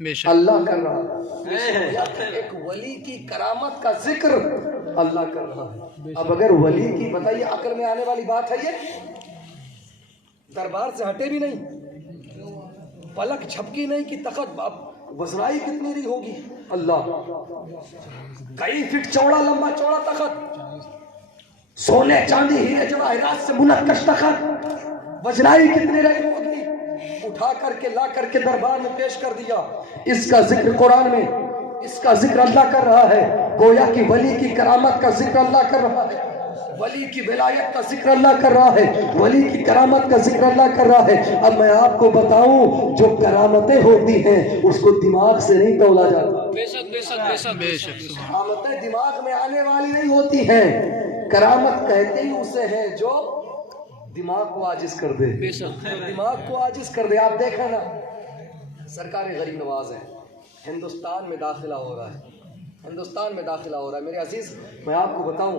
بے شک. اللہ کر رہا ہے. ایک ولی کی کرامت کا ذکر اللہ کر رہا ہے. اب اگر ولی کی بتائیے عقل میں آنے والی بات ہے, یہ دربار سے ہٹے بھی نہیں, پلک جھپکی نہیں کہ تخت, وزرائی کتنی رہی ہوگی اللہ, کئی فٹ چوڑا لمبا چوڑا تخت, سونے چاندی ہیرے جواہرات سے منقش تخت, وزرائی کتنی رہی ہوگی, اٹھا کر کے لا کر کے دربار میں پیش کر دیا. اس کا ذکر قرآن میں, اس کا ذکر اللہ کر رہا ہے. گویا کہ ولی کی کرامت کا ذکر اللہ کر رہا ہے, ولی کی ولایت کا ذکر اللہ کر رہا ہے, ولی کی کرامت کا ذکر اللہ کر رہا ہے. اب میں آپ کو بتاؤں جو کرامتیں ہوتی ہیں اس کو دماغ سے نہیں تولا جاتا. بے شک بے شک بے شک بے شک. کرامتیں دماغ میں آنے والی نہیں ہوتی ہیں. کرامت کہتے ہی اسے ہیں جو دماغ کو عاجز کر دے, بے شک. دماغ کو عاجز کر دے. آپ دیکھیں نا, سرکار غریب نواز ہے, ہندوستان میں داخلہ ہو رہا ہے, ہندوستان میں داخلہ ہو رہا ہے. میرے عزیز میں آپ کو بتاؤں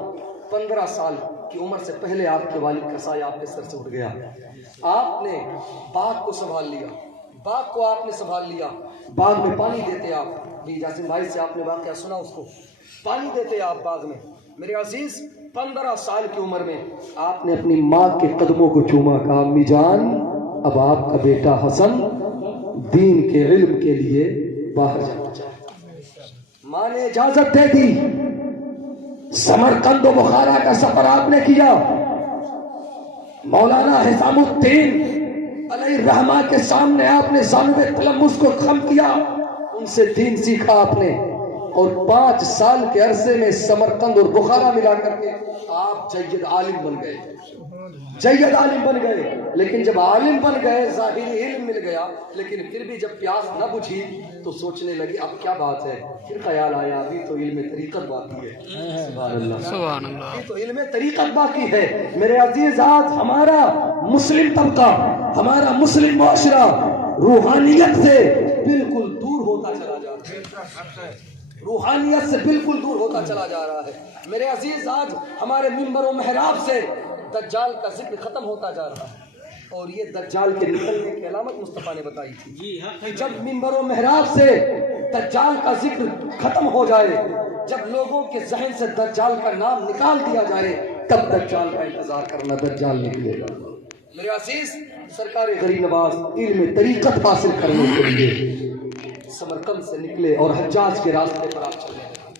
15 سال کی عمر سے پہلے آپ کے والد کا سایہ آپ کے سر سے اٹھ گیا. آپ نے باغ کو سنبھال لیا, باغ کو آپ نے سنبھال لیا. باغ میں پانی دیتے آپ, جاسم بھائی سے آپ نے واقعہ سنا, اس کو پانی دیتے آپ باغ میں. میرے عزیز 15 سال کی عمر میں آپ نے اپنی ماں کے قدموں کو چوما, کہا امی جان اب آپ کا بیٹا حسن دین کے علم کے لیے باہر جانا چاہتا. ماں نے اجازت دے دی. سمرقند و بخارا کا سفر آپ نے کیا. مولانا حسام الدین علیہ الرحمہ کے سامنے آپ نے زانو تلمس کو خم کیا. ان سے دین سیکھا آپ نے، اور 5 سال کے عرصے میں سمرقند اور بخارا ملا کر کے آپ جید عالم بن گئے، جید عالم بن گئے۔ لیکن جب عالم بن گئے، ظاہری علم مل گیا، لیکن پھر بھی جب پیاس نہ بجھی تو سوچنے لگے اب کیا بات ہے، پھر خیال آیا ابھی تو علم طریقت باقی ہے۔ سبحان اللہ، سبحان اللہ۔ ابھی تو علم طریقت باقی ہے۔ میرے عزیز، آج ہمارا مسلم طبقہ، ہمارا مسلم معاشرہ روحانیت سے بالکل دور ہوتا چلا جا رہا ہے، روحانیت سے بالکل دور ہوتا چلا جا رہا ہے۔ میرے عزیز، آج ہمارے منبر و محراب سے دجال کا ذکر ختم ہوتا جا رہا ہے، اور یہ دجال کے نکلنے کی علامت مصطفیٰ نے بتائی تھی۔ جب منبر و محراب سے دجال کا ذکر ختم ہو جائے، جب لوگوں کے ذہن سے دجال کا نام نکال دیا جائے، تب دجال کا انتظار کرنا، دجال نکلے گا۔ میرے عزیز، سرکار غریب نواز علم طریقت حاصل کرنے کے لیے سمرقند سے نکلے اور حجاج کے راستے پر آپ چلنے لگے،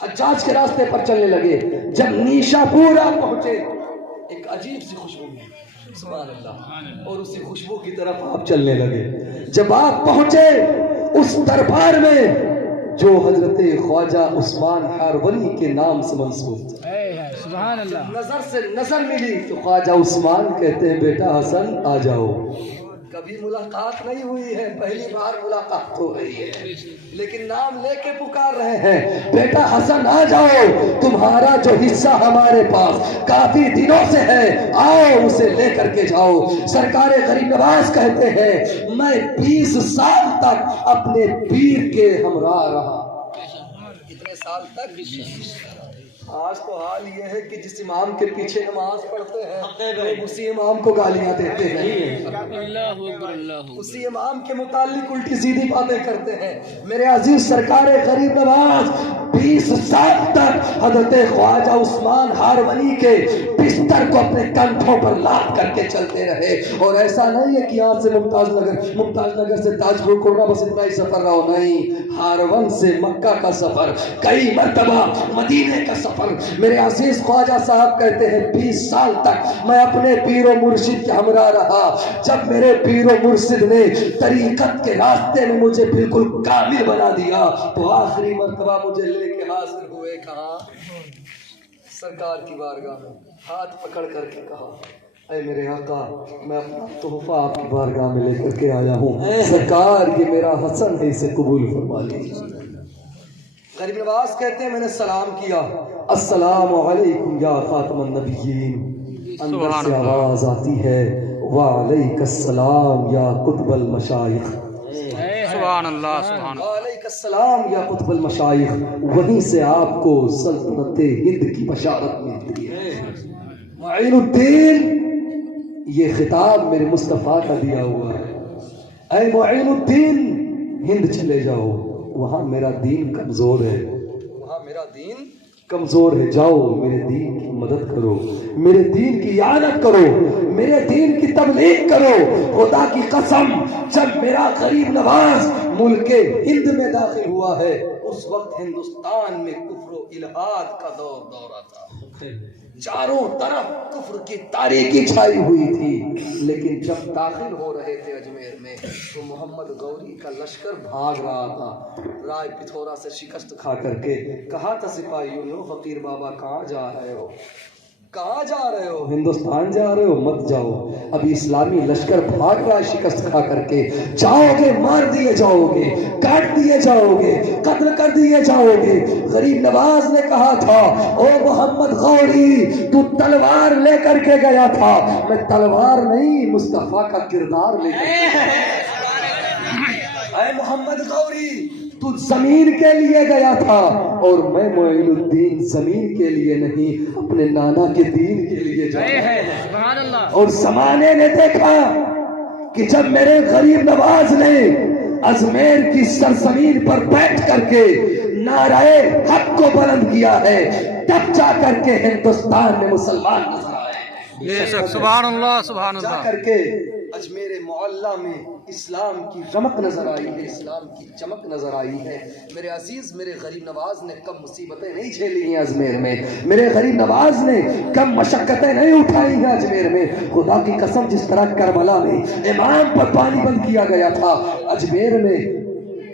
حجاج کے راستے پر چلنے لگے۔ جب نیشا پورا پہنچے، ایک عجیب سی خوشبو ملی، سبحان اللہ، اور اسی خوشبو کی طرف آپ چلنے لگے۔ جب آپ پہنچے اس دربار میں جو حضرت خواجہ عثمان ہارونی کے نام سے منسوب تھا، سبحان اللہ۔ نظر سے نظر ملی تو خواجہ عثمان کہتے ہیں بیٹا حسن آ جاؤ۔ کبھی ملاقات نہیں ہوئی ہے، پہلی بار ملاقات ہو رہی ہے، لیکن نام لے کے پکار رہے ہیں، بیٹا حسن آ جاؤ، تمہارا جو حصہ ہمارے پاس کافی دنوں سے ہے، آؤ اسے لے کر کے جاؤ۔ سرکار غریب نواز کہتے ہیں میں 20 سال تک اپنے پیر کے ہمراہ رہا۔ کتنے سال تک؟ آج تو حال یہ ہے کہ جس امام کے پیچھے نماز پڑھتے ہیں لوگ اسی امام کو گالیاں دیتے ہیں، اسی امام کے متعلق الٹی سیدھی باتیں کرتے ہیں۔ میرے عزیز، سرکار غریب نواز 20 سال تک حضرت خواجہ عثمان ہارونی کے بستر کو اپنے کندھوں پر لاد کر کے چلتے رہے، اور ایسا نہیں ہے کہ یہاں سے ممتاز نگر سے تاج پور کوڑا بس اتنا ہی سفر رہا ہو، نہیں، ہارون سے مکہ کا سفر، کئی مرتبہ مدینے کا سفر۔ میرے عزیز، خواجہ صاحب کہتے ہیں 20 سال تک میں اپنے پیر و مرشد کے ہمراہ رہا۔ جب میرے پیر و مرشد نے طریقت کے راستے میں مجھے بالکل کامل بنا دیا تو آخری مرتبہ مجھے لے کے حاضر ہوئے کہاں؟ سرکار کی بارگاہ میں، ہاتھ پکڑ کر کے کہا اے میرے آقا، میں اپنا تحفہ آپ کی بارگاہ میں لے کر کے آیا ہوں، سرکار یہ میرا حسن ہے، اسے قبول فرما لیجیے۔ غریب نواز کہتے ہیں میں نے سلام کیا، السلام علیکم یا خاتم النبیین۔ اندر سے آواز آتی ہے وعلیک السلام یا قطب المشائخ، سبحان اللہ، سبحان اللہ۔ وعلیک السلام یا قطب المشائخ۔ وہیں سے آپ کو سلطنت ہند کی بشارت ملتی ہے۔ معین الدین، یہ خطاب میرے مصطفیٰ کا دیا ہوا ہے، اے معین الدین ہند چلے جاؤ، وہاں میرا دین کمزور ہے، وہاں میرا دین کمزور ہے، جاؤ میرے دین کی مدد کرو، میرے دین کی اعانت کرو، میرے دین کی تبلیغ کرو۔ خدا کی قسم، جب میرا غریب نواز ملک ہند میں داخل ہوا ہے، اس وقت ہندوستان میں کفر و الحاد کا دورہ تھا، چاروں طرف کفر کی تاریکی چھائی ہوئی تھی، لیکن جب داخل ہو رہے تھے اجمیر میں تو محمد غوری کا لشکر بھاگ رہا تھا، رائے پتھورا سے شکست کھا کر کے کہا تھا سپاہیوں نے فقیر بابا کہاں جا رہے ہو، کہاں جا رہے ہو؟ ہندوستان جا رہے ہو؟ مت جاؤ، ابھی اسلامی لشکر بھاگ رہا ہے شکست کھا کر کے، جاؤ گے مار دیے جاؤ گے، کاٹ دیے جاؤ گے، قتل کر دیے جاؤ گے۔ غریب نواز نے کہا تھا او محمد غوری، تو تلوار لے کر کے گیا تھا، میں تلوار نہیں مصطفیٰ کا کردار لے کر اے محمد غوری، تو زمین کے لیے گیا تھا، اور میں معین الدین زمین کے لیے نہیں اپنے نانا کے دین کے لیے جایا۔ اور زمانے نے دیکھا کہ جب میرے غریب نواز نے اجمیر کی سرزمین پر بیٹھ کر کے نعرہ حق کو بلند کیا ہے، تب جا کر کے ہندوستان میں مسلمان نظر آئے۔ بے شک، سبحان اللہ، سبحان جا اللہ۔ کر کے اجمیر معلیٰ میں اسلام کی رمق نظر آئی ہے، اسلام کی چمک نظر آئی ہے۔ میرے عزیز، میرے غریب نواز نے کم مصیبتیں نہیں جھیلی ہیں اجمیر میں، میرے غریب نواز نے کم مشقتیں نہیں اٹھائی ہیں اجمیر میں۔ خدا کی قسم، جس طرح کربلا میں امام پر پانی بند کیا گیا تھا، اجمیر میں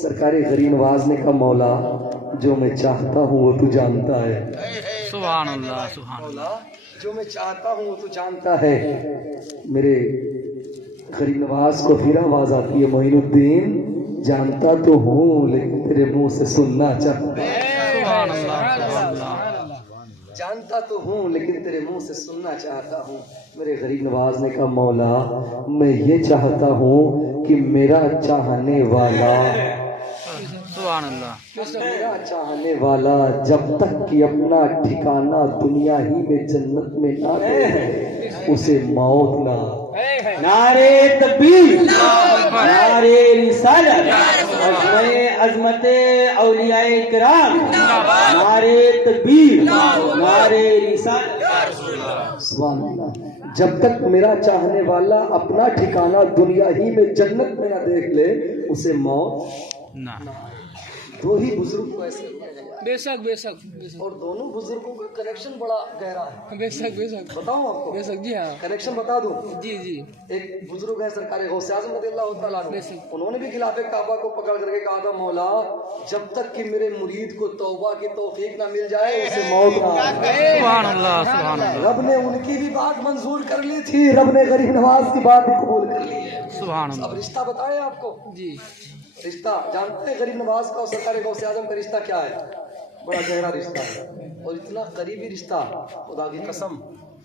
سرکار غریب نواز نے کہا مولا جو میں چاہتا ہوں وہ تو جانتا ہے، سبحان اللہ سبحان اللہ مولا جو میں چاہتا ہوں وہ تو جانتا ہے۔ میرے غریب نواز کو پھر آواز آتی ہے معین الدین جانتا تو ہوں لیکن تیرے منہ سے سننا چاہتا ہوں، سبحان اللہ سبحان اللہ جانتا تو ہوں لیکن تیرے منہ سے سننا چاہتا ہوں۔ میرے غریب نواز نے کہا مولا میں یہ چاہتا ہوں کہ میرا چاہنے والا سبحان اللہ میرا چاہنے والا جب تک کہ اپنا ٹھکانہ دنیا ہی میں جنت میں نہ دے اسے موت نہ۔ نعرے تکبیر، نعرے رسالت، عظمت اولیاء کرام، نعرے تکبیر، نعرے رسالت۔ سبحان اللہ، جب تک میرا چاہنے والا اپنا ٹھکانہ دنیا ہی میں جنت میں نہ دیکھ لے اسے موت نہ۔ دو ہی بزرگ کو ایسے کیا گیا بے شک بے شک بے شک اور دونوں بزرگوں کا کنیکشن بڑا گہرا ہے۔ بے شک بے شک بتاؤں آپ کو بے شک جی ہاں کنیکشن بتا دوں؟ جی جی ایک بزرگ ہے سرکار غوث اعظم رضی اللہ تعالیٰ عنہ، بے شک۔ انہوں نے بھی خلاف کعبہ کو پکڑ کر کے کہا تھا مولا جب تک کہ میرے مرید کو توبہ کی توفیق نہ مل جائے اسے موت نہ آئے۔ سبحان اللہ سبحان اللہ رب نے ان کی بھی بات منظور کر لی تھی، رب نے غریب نواز کی بات بھی قبول کر لی ہے۔ سبحان اب اللہ رشتہ بتائیں آپ کو، جی رشتہ جانتے ہیں غریب نواز کا اور سرکار غوث اعظم کا رشتہ کیا ہے؟ بڑا گہرا رشتہ ہے اور اتنا قریبی رشتہ، خدا کی قسم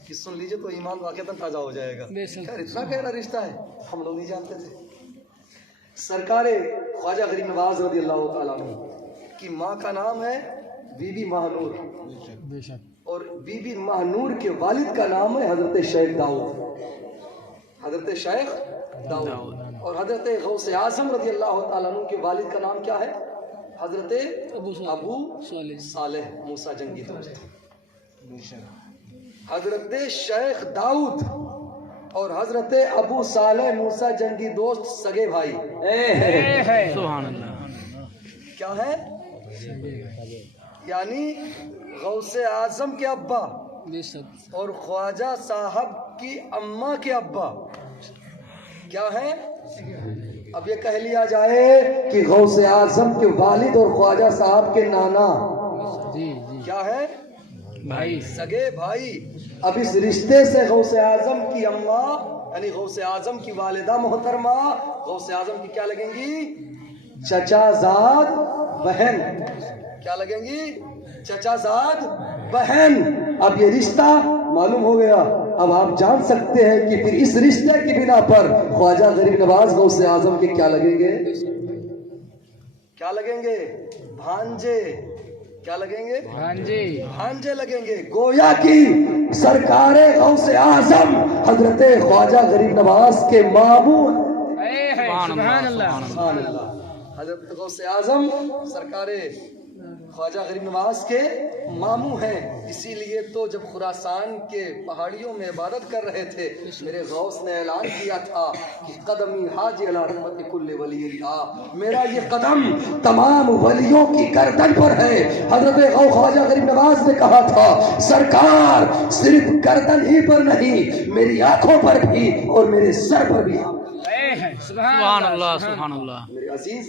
کہ سن لیجئے تو ایمان واقعتاً تازہ ہو جائے گا۔ بے شک۔ خیر اتنا گہرا رشتہ ہے ہم لوگ نہیں جانتے تھے۔ سرکار خواجہ غریب نواز رضی اللہ تعالیٰ عنہ کی ماں کا نام ہے بی بی ماہنور، بے شک اور بی بی ماہنور کے والد کا نام ہے حضرت شیخ داؤد، حضرت شیخ داؤد، اور حضرت غوث اعظم رضی اللہ تعالیٰ عنہ کے والد کا نام کیا ہے؟ حضرت ابو صالح موسیٰ جنگی دوست۔ حضرت شیخ داؤد اور حضرت ابو صالح موسیٰ جنگی دوست سگے بھائی سبحان اللہ کیا ہے؟ یعنی غوث اعظم کے ابا بے شک اور خواجہ صاحب کی اماں کے ابا کیا ہے؟ اب یہ کہہ لیا جائے کہ غوث اعظم کے والد اور خواجہ صاحب کے نانا جی جی کیا ہے؟ بھائی سگے بھائی۔ اب اس رشتے سے غوث اعظم کی اماں یعنی غوث اعظم کی والدہ محترمہ غوث اعظم کی کیا لگیں گی؟ چچا زاد بہن۔ کیا لگیں گی؟ چچا زاد بہن۔ اب یہ رشتہ معلوم ہو گیا، اب آپ جان سکتے ہیں کہ پھر اس رشتے کی بنا پر خواجہ غریب نواز غوث اعظم کے کیا لگیں گے؟ کیا لگیں گے؟ بھانجے۔ کیا لگیں گے؟ بھانجے لگیں گے۔ گویا کی سرکار غوث اعظم حضرت خواجہ غریب نواز کے ماموں سبحان اللہ سبحان اللہ۔ حضرت غوث اعظم سرکار خواجہ غریب نواز کے ماموں ہیں، اسی لیے تو جب خراسان کے پہاڑیوں میں عبادت کر رہے تھے میرے غوث نے اعلان کیا تھا کہ قدمی حاجی علی رحمت کل ولی اللہ، میرا یہ قدم تمام ولیوں کی گردن پر ہے۔ حضرت خواجہ غریب نواز نے کہا تھا سرکار صرف گردن ہی پر نہیں میری آنکھوں پر بھی اور میرے سر پر بھی۔ سبحان اللہ سبحان اللہ میرے عزیز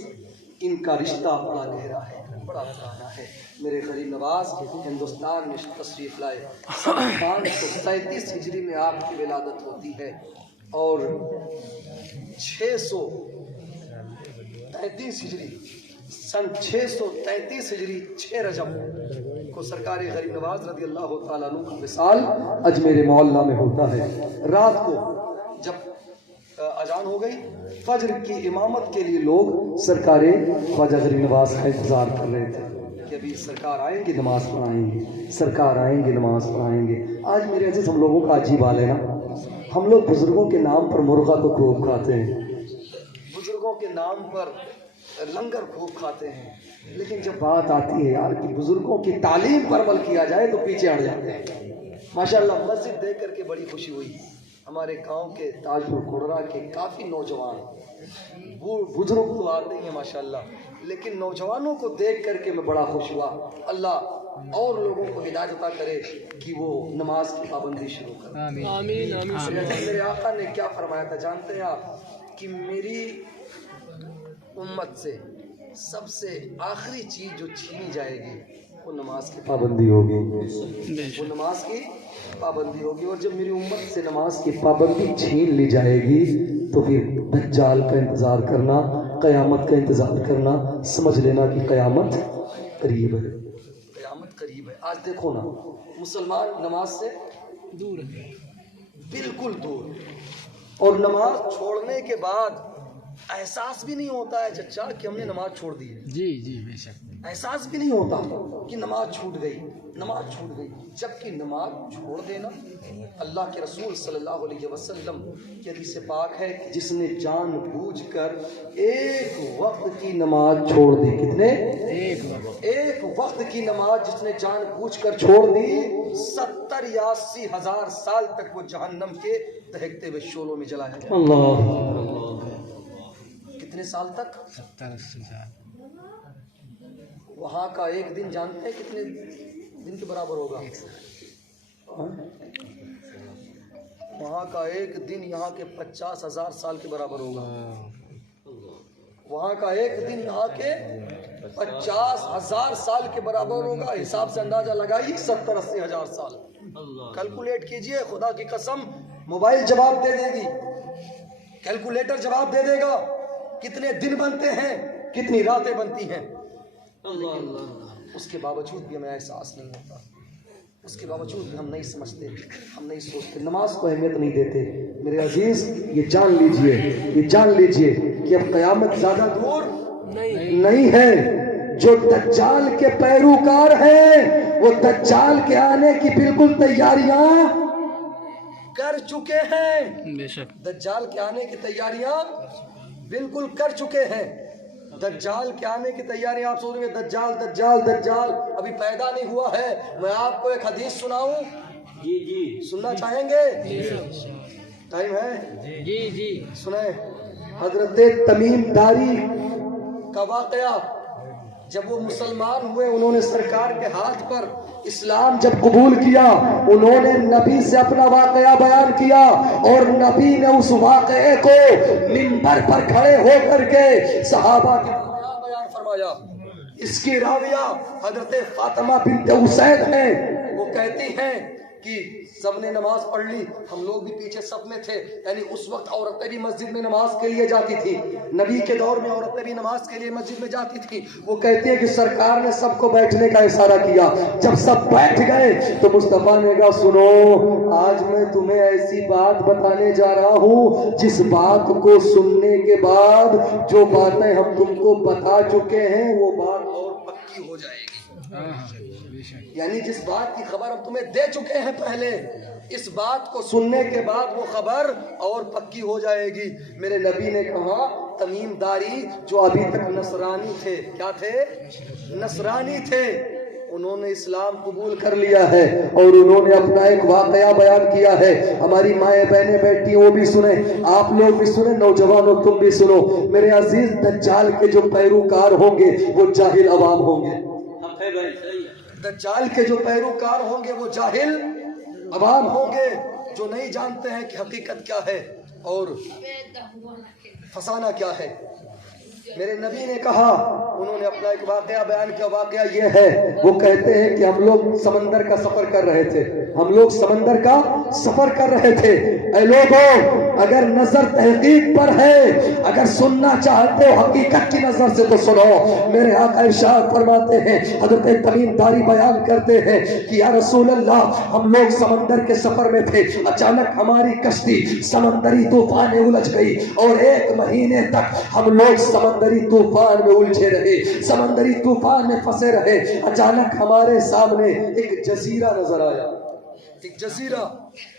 ان کا رشتہ بڑا گہرا ہے، بڑا پرانا ہے۔ میرے غریب نواز ہندوستان میں تشریف لائے 537 ہجری میں آپ کی ولادت ہوتی ہے اور 633 ہجری سن 633 ہجری 6 رجب کو سرکار غریب نواز رضی اللہ تعالیٰ عنہ کا وصال اجمیر معلیٰ میں ہوتا ہے۔ رات کو جب اذان ہو گئی فجر کی امامت کے لیے لوگ سرکار خواجہ غریب نواز کا انتظار کر رہے تھے کہ ابھی سرکار آئیں گے نماز پڑھائیں گے، سرکار آئیں گے نماز پڑھائیں گے۔ آج میرے عزیز ہم لوگوں کا عجیب حال ہے نا، ہم لوگ بزرگوں کے نام پر مرغا تو خوب کھاتے ہیں، بزرگوں کے نام پر لنگر خوب کھاتے ہیں، لیکن جب بات آتی ہے یار کہ بزرگوں کی تعلیم پر عمل کیا جائے تو پیچھے ہٹ جاتے ہیں۔ ماشاءاللہ مسجد دیکھ کر کے بڑی خوشی ہوئی۔ ہمارے گاؤں کے تاج پور کھوڑرا کے کافی نوجوان بزرگ تو آتے ہیں ماشاءاللہ، لیکن نوجوانوں کو دیکھ کر کے میں بڑا خوش ہوا۔ اللہ اور لوگوں کو ہدایت عطا کرے کہ وہ نماز کی پابندی شروع کریں۔ آمین آمین میرے آقا نے کیا فرمایا تھا جانتے ہیں آپ؟ کہ میری امت سے سب سے آخری چیز جو چھینی جائے گی وہ نماز کی پابندی ہوگی، وہ نماز کی پابندی ہوگی. اور جب میری امت سے نماز کی پابندی چھین لی جائے گی تو پھر دجال کا انتظار کرنا، قیامت کا انتظار کرنا، سمجھ لینا کہ قیامت قریب ہے، قیامت قریب ہے. آج دیکھو نا مسلمان نماز سے دور ہے. بالکل دور، اور نماز چھوڑنے کے بعد احساس بھی نہیں ہوتا ہے چچا کہ ہم نے نماز چھوڑ دی ہے. جی جی بے شک. احساس بھی نہیں ہوتا کہ نماز چھوٹ گئی، نماز چھوٹ گئی. جبکہ نماز چھوڑ دینا، اللہ کے رسول صلی اللہ علیہ وسلم کی حدیث پاک ہے کہ جس نے جان بوجھ کر ایک وقت کی نماز چھوڑ دی، کتنے؟ ایک وقت کی نماز جس نے جان بوجھ کر چھوڑ دی، 70 یا 80 ہزار سال تک وہ جہنم کے دہکتے ہوئے شعلوں میں جلایا جائے. اللہ، کتنے سال تک؟ 70-80 سال. وہاں کا ایک دن جانتے ہیں کتنے دن کے برابر ہوگا؟ وہاں کا ایک دن یہاں کے 50,000 سال کے برابر ہوگا. وہاں کا ایک دن یہاں کے 50,000 سال کے برابر ہوگا. حساب سے اندازہ لگائیے 70-80 ہزار سال. کیلکولیٹ کیجئے، خدا کی قسم موبائل جواب دے دے گی، کیلکولیٹر جواب دے دے گا کتنے دن بنتے ہیں، کتنی راتیں بنتی ہیں. اس کے باوجود بھی ہمیں احساس نہیں ہوتا، اس کے باوجود بھی ہم نہیں سمجھتے، ہم نہیں سوچتے، نماز کو اہمیت نہیں دیتے. میرے عزیز یہ جان لیجئے، یہ جان لیجئے کہ اب قیامت زیادہ دور نہیں ہے. جو دجال کے پیروکار ہیں وہ دجال کے آنے کی بالکل تیاریاں کر چکے ہیں. بے شک. دجال کے آنے کی تیاریاں بالکل کر چکے ہیں. دجال کے آنے کی تیاریاں، آپ سوچ رہے ہیں دجال دجال دجال ابھی پیدا نہیں ہوا ہے. میں آپ کو ایک حدیث سناؤں؟ جی جی سننا چاہیں گے؟ ٹائم ہے؟ جی جی. سنیں. حضرت تمیم داری کا واقعہ، جب وہ مسلمان ہوئے، انہوں نے سرکار کے ہاتھ پر اسلام جب قبول کیا، انہوں نے نبی سے اپنا واقعہ بیان کیا، اور نبی نے اس واقعے کو منبر پر کھڑے ہو کر کے صحابہ کے درمیان بیان فرمایا. اس کی راویہ حضرت فاطمہ بنت حسین ہیں. وہ کہتی ہیں کہ سب نے نماز پڑھ لی، ہم لوگ بھی پیچھے صف میں تھے. یعنی اس وقت عورتیں بھی مسجد میں نماز کے لیے جاتی تھی، نبی کے دور میں عورتیں بھی نماز کے لیے مسجد میں جاتی تھی. وہ کہتے ہیں کہ سرکار نے سب کو بیٹھنے کا اشارہ کیا. جب سب بیٹھ گئے تو مصطفیٰ نے کہا سنو، آج میں تمہیں ایسی بات بتانے جا رہا ہوں جس بات کو سننے کے بعد جو باتیں ہم تم کو بتا چکے ہیں وہ بات اور پکی ہو جائے گی. یعنی جس بات کی خبر ہم تمہیں دے چکے ہیں پہلے، اس بات کو سننے کے بعد وہ خبر اور پکی ہو جائے گی. میرے نبی نے کہا تمیم داری جو ابھی تک نصرانی تھے، کیا تھے؟ نصرانی تھے، انہوں نے اسلام قبول کر لیا ہے اور انہوں نے اپنا ایک واقعہ بیان کیا ہے. ہماری مائیں بہنیں بیٹھی ہیں وہ بھی سنیں، آپ لوگ بھی سنیں، نوجوانوں تم بھی سنو. میرے عزیز دجال کے جو پیروکار ہوں گے وہ جاہل عوام ہوں گے. دجال کے جو پیروکار ہوں گے وہ جاہل عوام ہوں گے جو نہیں جانتے ہیں کہ حقیقت کیا ہے اور فسانہ کیا ہے. میرے نبی نے کہا، انہوں نے اپنا ایک واقعہ بیان کیا. واقعہ یہ ہے، وہ کہتے ہیں کہ ہم لوگ سمندر کا سفر کر رہے تھے، ہم لوگ سمندر کا سفر کر رہے تھے. اے لوگوں، اگر نظر تحقیق پر ہے، اگر سننا چاہتے ہو حقیقت کی نظر سے تو سنو. میرے آقا ارشاد فرماتے ہیں، حضرت تمیم داری بیان کرتے ہیں کہ یا رسول اللہ، ہم لوگ سمندر کے سفر میں تھے، اچانک ہماری کشتی سمندری طوفان میں الجھ گئی اور 1 مہینے تک ہم لوگ سمندری طوفان میں الجھے رہے، سمندری طوفان میں پھنسے رہے. اچانک ہمارے سامنے ایک جزیرہ نظر آیا. ایک جزیرہ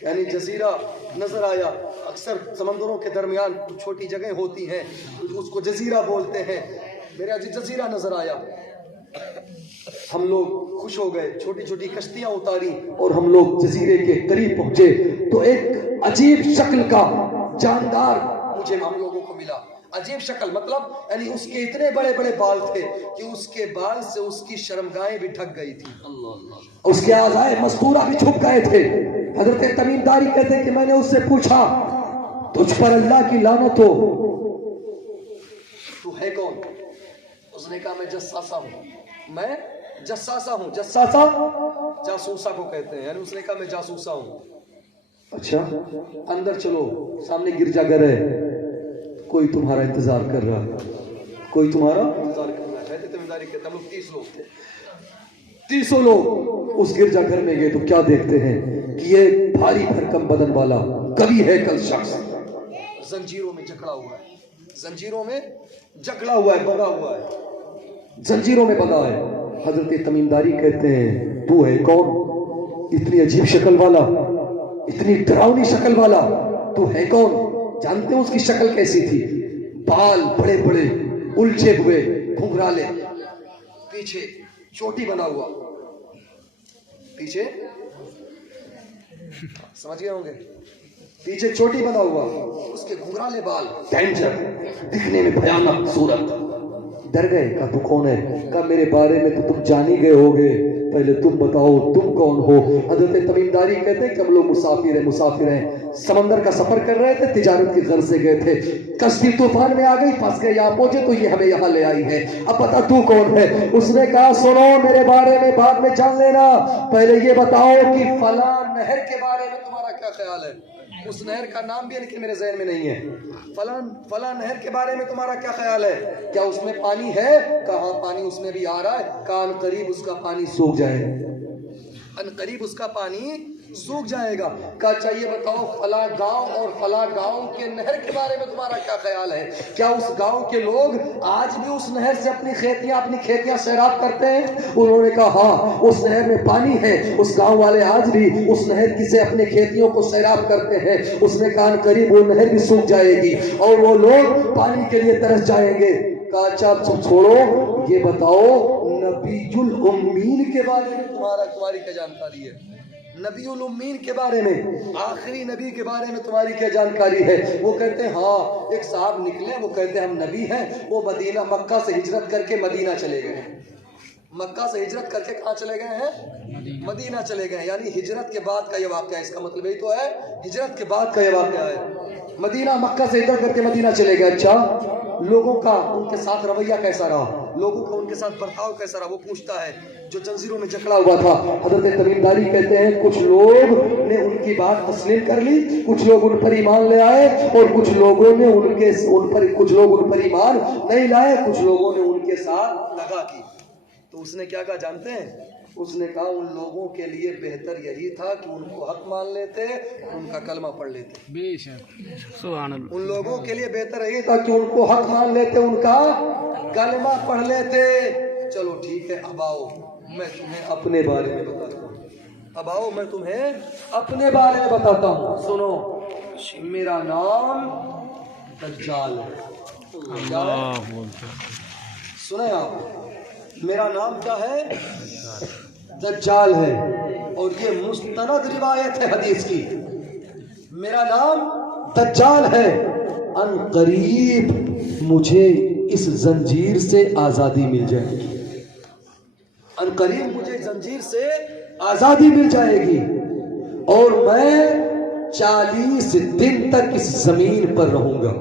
یعنی جزیرہ نظر آیا. اکثر سمندروں کے درمیان چھوٹی جگہیں ہوتی ہیں، اس کو جزیرہ بولتے ہیں. میرے عزیز جزیرہ نظر آیا. ہم لوگ خوش ہو گئے، چھوٹی چھوٹی کشتیاں اتاری اور ہم لوگ جزیرے کے قریب پہنچے تو ایک عجیب شکل کا جاندار مجھے ہم لوگوں کو ملا. عجیب شکل مطلب یعنی اس کے اتنے بڑے بڑے بال تھے کہ اس کے بال سے اس کی شرمگاہیں بھی ڈھک گئی تھی، اس کے اعضائے مستورہ بھی چھپ گئے تھے. حضرت تمیم داری کہتے ہیں کہ میں نے اس سے پوچھا تجھ پر اللہ کی لعنت ہو، تو ہے کون؟ اس نے کہا میں جساسا ہوں، میں جساسا ہوں۔ جساسا جاسوسا کو کہتے ہیں، یعنی اس نے کہا میں جاسوسا ہوں۔ اچھا اندر چلو، سامنے گرجا گھر ہے، کوئی تمہارا انتظار کر رہا ہے، کوئی تمہارا انتظار کر رہا ہے۔ کہتے تمینداری کہتے ہم لوگ 30 لوگ تھے، 300 لوگ اس گرجا گھر میں گئے تو کیا دیکھتے ہیں کہ یہ بھاری بھرکم بدن والا کبھی ہے کل شخص زنجیروں میں جکڑا ہوا ہے، زنجیروں میں جکڑا ہوا ہے، بندھا ہوا ہے، زنجیروں میں بندھا ہے۔ حضرت تمیمداری کہتے ہیں تو ہے کون؟ اتنی عجیب شکل والا، اتنی ڈراؤنی شکل والا تو ہے کون؟ جانتے ہیں اس کی شکل کیسی تھی؟ بال بڑے بڑے الجھے ہوئے گھنگرالے، پیچھے چوٹی بنا ہوا، پیچھے سمجھ گئے ہوں گے، پیچھے چوٹی بنا ہوا، اس کے گھنگرالے بال، ڈینجر، دکھنے میں بھیانک صورت۔ ڈر گئے، کہا تو کون ہے؟ کہا میرے بارے میں تو تم جان ہی گئے ہوگے، پہلے تم بتاؤ تم کون ہو؟ حضرت تمیمداری کہتے ہیں کہ ہم لوگ مسافر ہیں، سمندر کا سفر کر رہے تھے، تجارت کی غرض سے گئے تھے، کشتی طوفان میں آ گئی، پھنس گئے، یہاں پہنچے تو یہ ہمیں یہاں لے آئی ہے، اب بتا تو کون ہے؟ اس نے کہا سنو میرے بارے میں بعد میں جان لینا، پہلے یہ بتاؤ کہ فلاں نہر کے بارے میں تمہارا کیا خیال ہے؟ اس نہر کا نام بھی ہے لیکن میرے ذہن میں نہیں ہے۔ فلاں نہر کے بارے میں تمہارا کیا خیال ہے؟ کیا اس میں پانی ہے؟ کہاں پانی اس میں بھی آ رہا ہے، کان قریب اس کا پانی سوکھ جائے گا، ان قریب اس کا پانی سوکھ جائے گا۔ کہا چاہیے بتاؤ فلاں گاؤں اور فلاں گاؤں کے نہر کے بارے میں تمہارا کیا خیال ہے؟ کیا اس گاؤں کے لوگ آج بھی اس نہر سے اپنی کھیتیاں سیراب کرتے ہیں؟ انہوں نے کہا ہاں اس نہر میں پانی ہے، اس گاؤں والے آج بھی اس نہر سے اپنے کھیتیوں کو سیراب کرتے ہیں۔ اس نے کہا قریب وہ نہر بھی سوکھ جائے گی اور وہ لوگ پانی کے لیے ترس جائیں گے۔ کہا اچھا اب چھوڑو، یہ بتاؤ نبی الامین کے بارے میں تمہاری کیا جانکاری ہے؟ نبی الامین کے بارے میں، آخری نبی کے بارے میں تمہاری کیا جانکاری ہے؟ وہ کہتے ہیں ہاں ایک صاحب نکلے، وہ کہتے ہیں ہم نبی ہیں، وہ مکہ سے ہجرت کر کے مدینہ چلے گئے ہیں۔ مکہ سے ہجرت کر کے کہاں چلے گئے ہیں؟ مدینہ چلے گئے ہیں، یعنی ہجرت کے بعد کا یہ واقعہ ہے، اس کا مطلب یہی تو ہے ہجرت کے بعد کا یہ واقعہ ہے۔ مدینہ مکہ سے ہجرت کر کے مدینہ چلے گئے۔ اچھا لوگوں کا ان کے ساتھ رویہ کیسا رہا، لوگوں کا ان کے ساتھ برتاؤ کیسا رہا؟ وہ پوچھتا ہے جو زنجیروں میں جکڑا ہوا تھا۔ حضرت تمیمداری کہتے ہیں کچھ لوگ نے ان کی بات تسلیم کر لی، کچھ لوگ ان پر ایمان لے آئے اور کچھ لوگوں نے کچھ لوگ ان پر ایمان نہیں لائے، کچھ لوگوں نے ان کے ساتھ دغا کی۔ تو اس نے کیا کہا جانتے ہیں؟ اس نے کہا ان لوگوں کے لیے بہتر یہی تھا کہ ان کو حق مان لیتے، ان کا کلمہ پڑھ لیتے۔ بے شک سبحان اللہ۔ ان لوگوں کے لیے بہتر یہی تھا کہ ان کو حق مان لیتے، ان کا کلمہ پڑھ لیتے۔ چلو ٹھیک ہے، اب آؤ میں تمہیں اپنے بارے میں بتاتا ہوں، اب آؤ میں تمہیں اپنے بارے میں بتاتا ہوں۔ سنو میرا نام دجال ہے۔ سنیں آپ، میرا نام کیا ہے؟ دجال ہے، اور یہ مستند روایت ہے حدیث کی۔ میرا نام دجال ہے، ان قریب مجھے اس زنجیر سے آزادی مل جائے گی، ان قریب مجھے زنجیر سے آزادی مل جائے گی، اور میں 40 دن تک اس زمین پر رہوں گا۔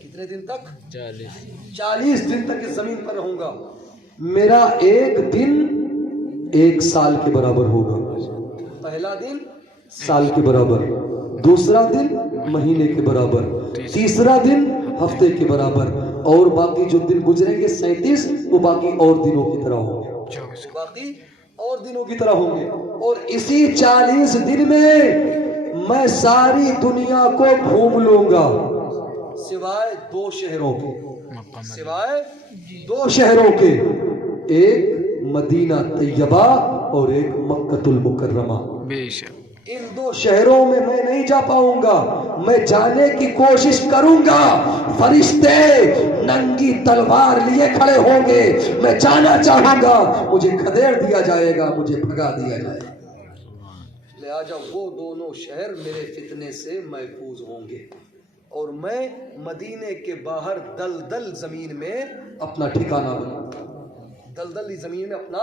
کتنے دن تک؟ 40 دن تک اس زمین پر رہوں گا۔ میرا ایک دن 1 سال کے برابر ہوگا، پہلا دن سال کے برابر، دوسرا دن مہینے کے برابر، تیسرا دن ہفتے کے برابر، اور باقی جو دن گزریں گے 37 وہ باقی اور دنوں کی طرح ہوں گے، باقی اور دنوں کی طرح ہوں گے۔ اور اسی 40 دن میں ساری دنیا کو گھوم لوں گا سوائے 2 شہروں کے، سوائے 2 شہروں کے، ایک مدینہ طیبہ اور ایک مکہ المکرمہ۔ بے شک ان 2 شہروں میں نہیں جا پاؤں گا، میں جانے کی کوشش کروں گا، فرشتے ننگی تلوار لیے کھڑے ہوں گے، میں جانا چاہوں گا، مجھے کھدیڑ دیا جائے گا، مجھے بھگا دیا جائے گا، لہٰذا وہ دونوں شہر میرے فتنے سے محفوظ ہوں گے، اور میں مدینے کے باہر دلدل زمین میں اپنا ٹھکانہ بناؤں گا، دلدل زمین میں اپنا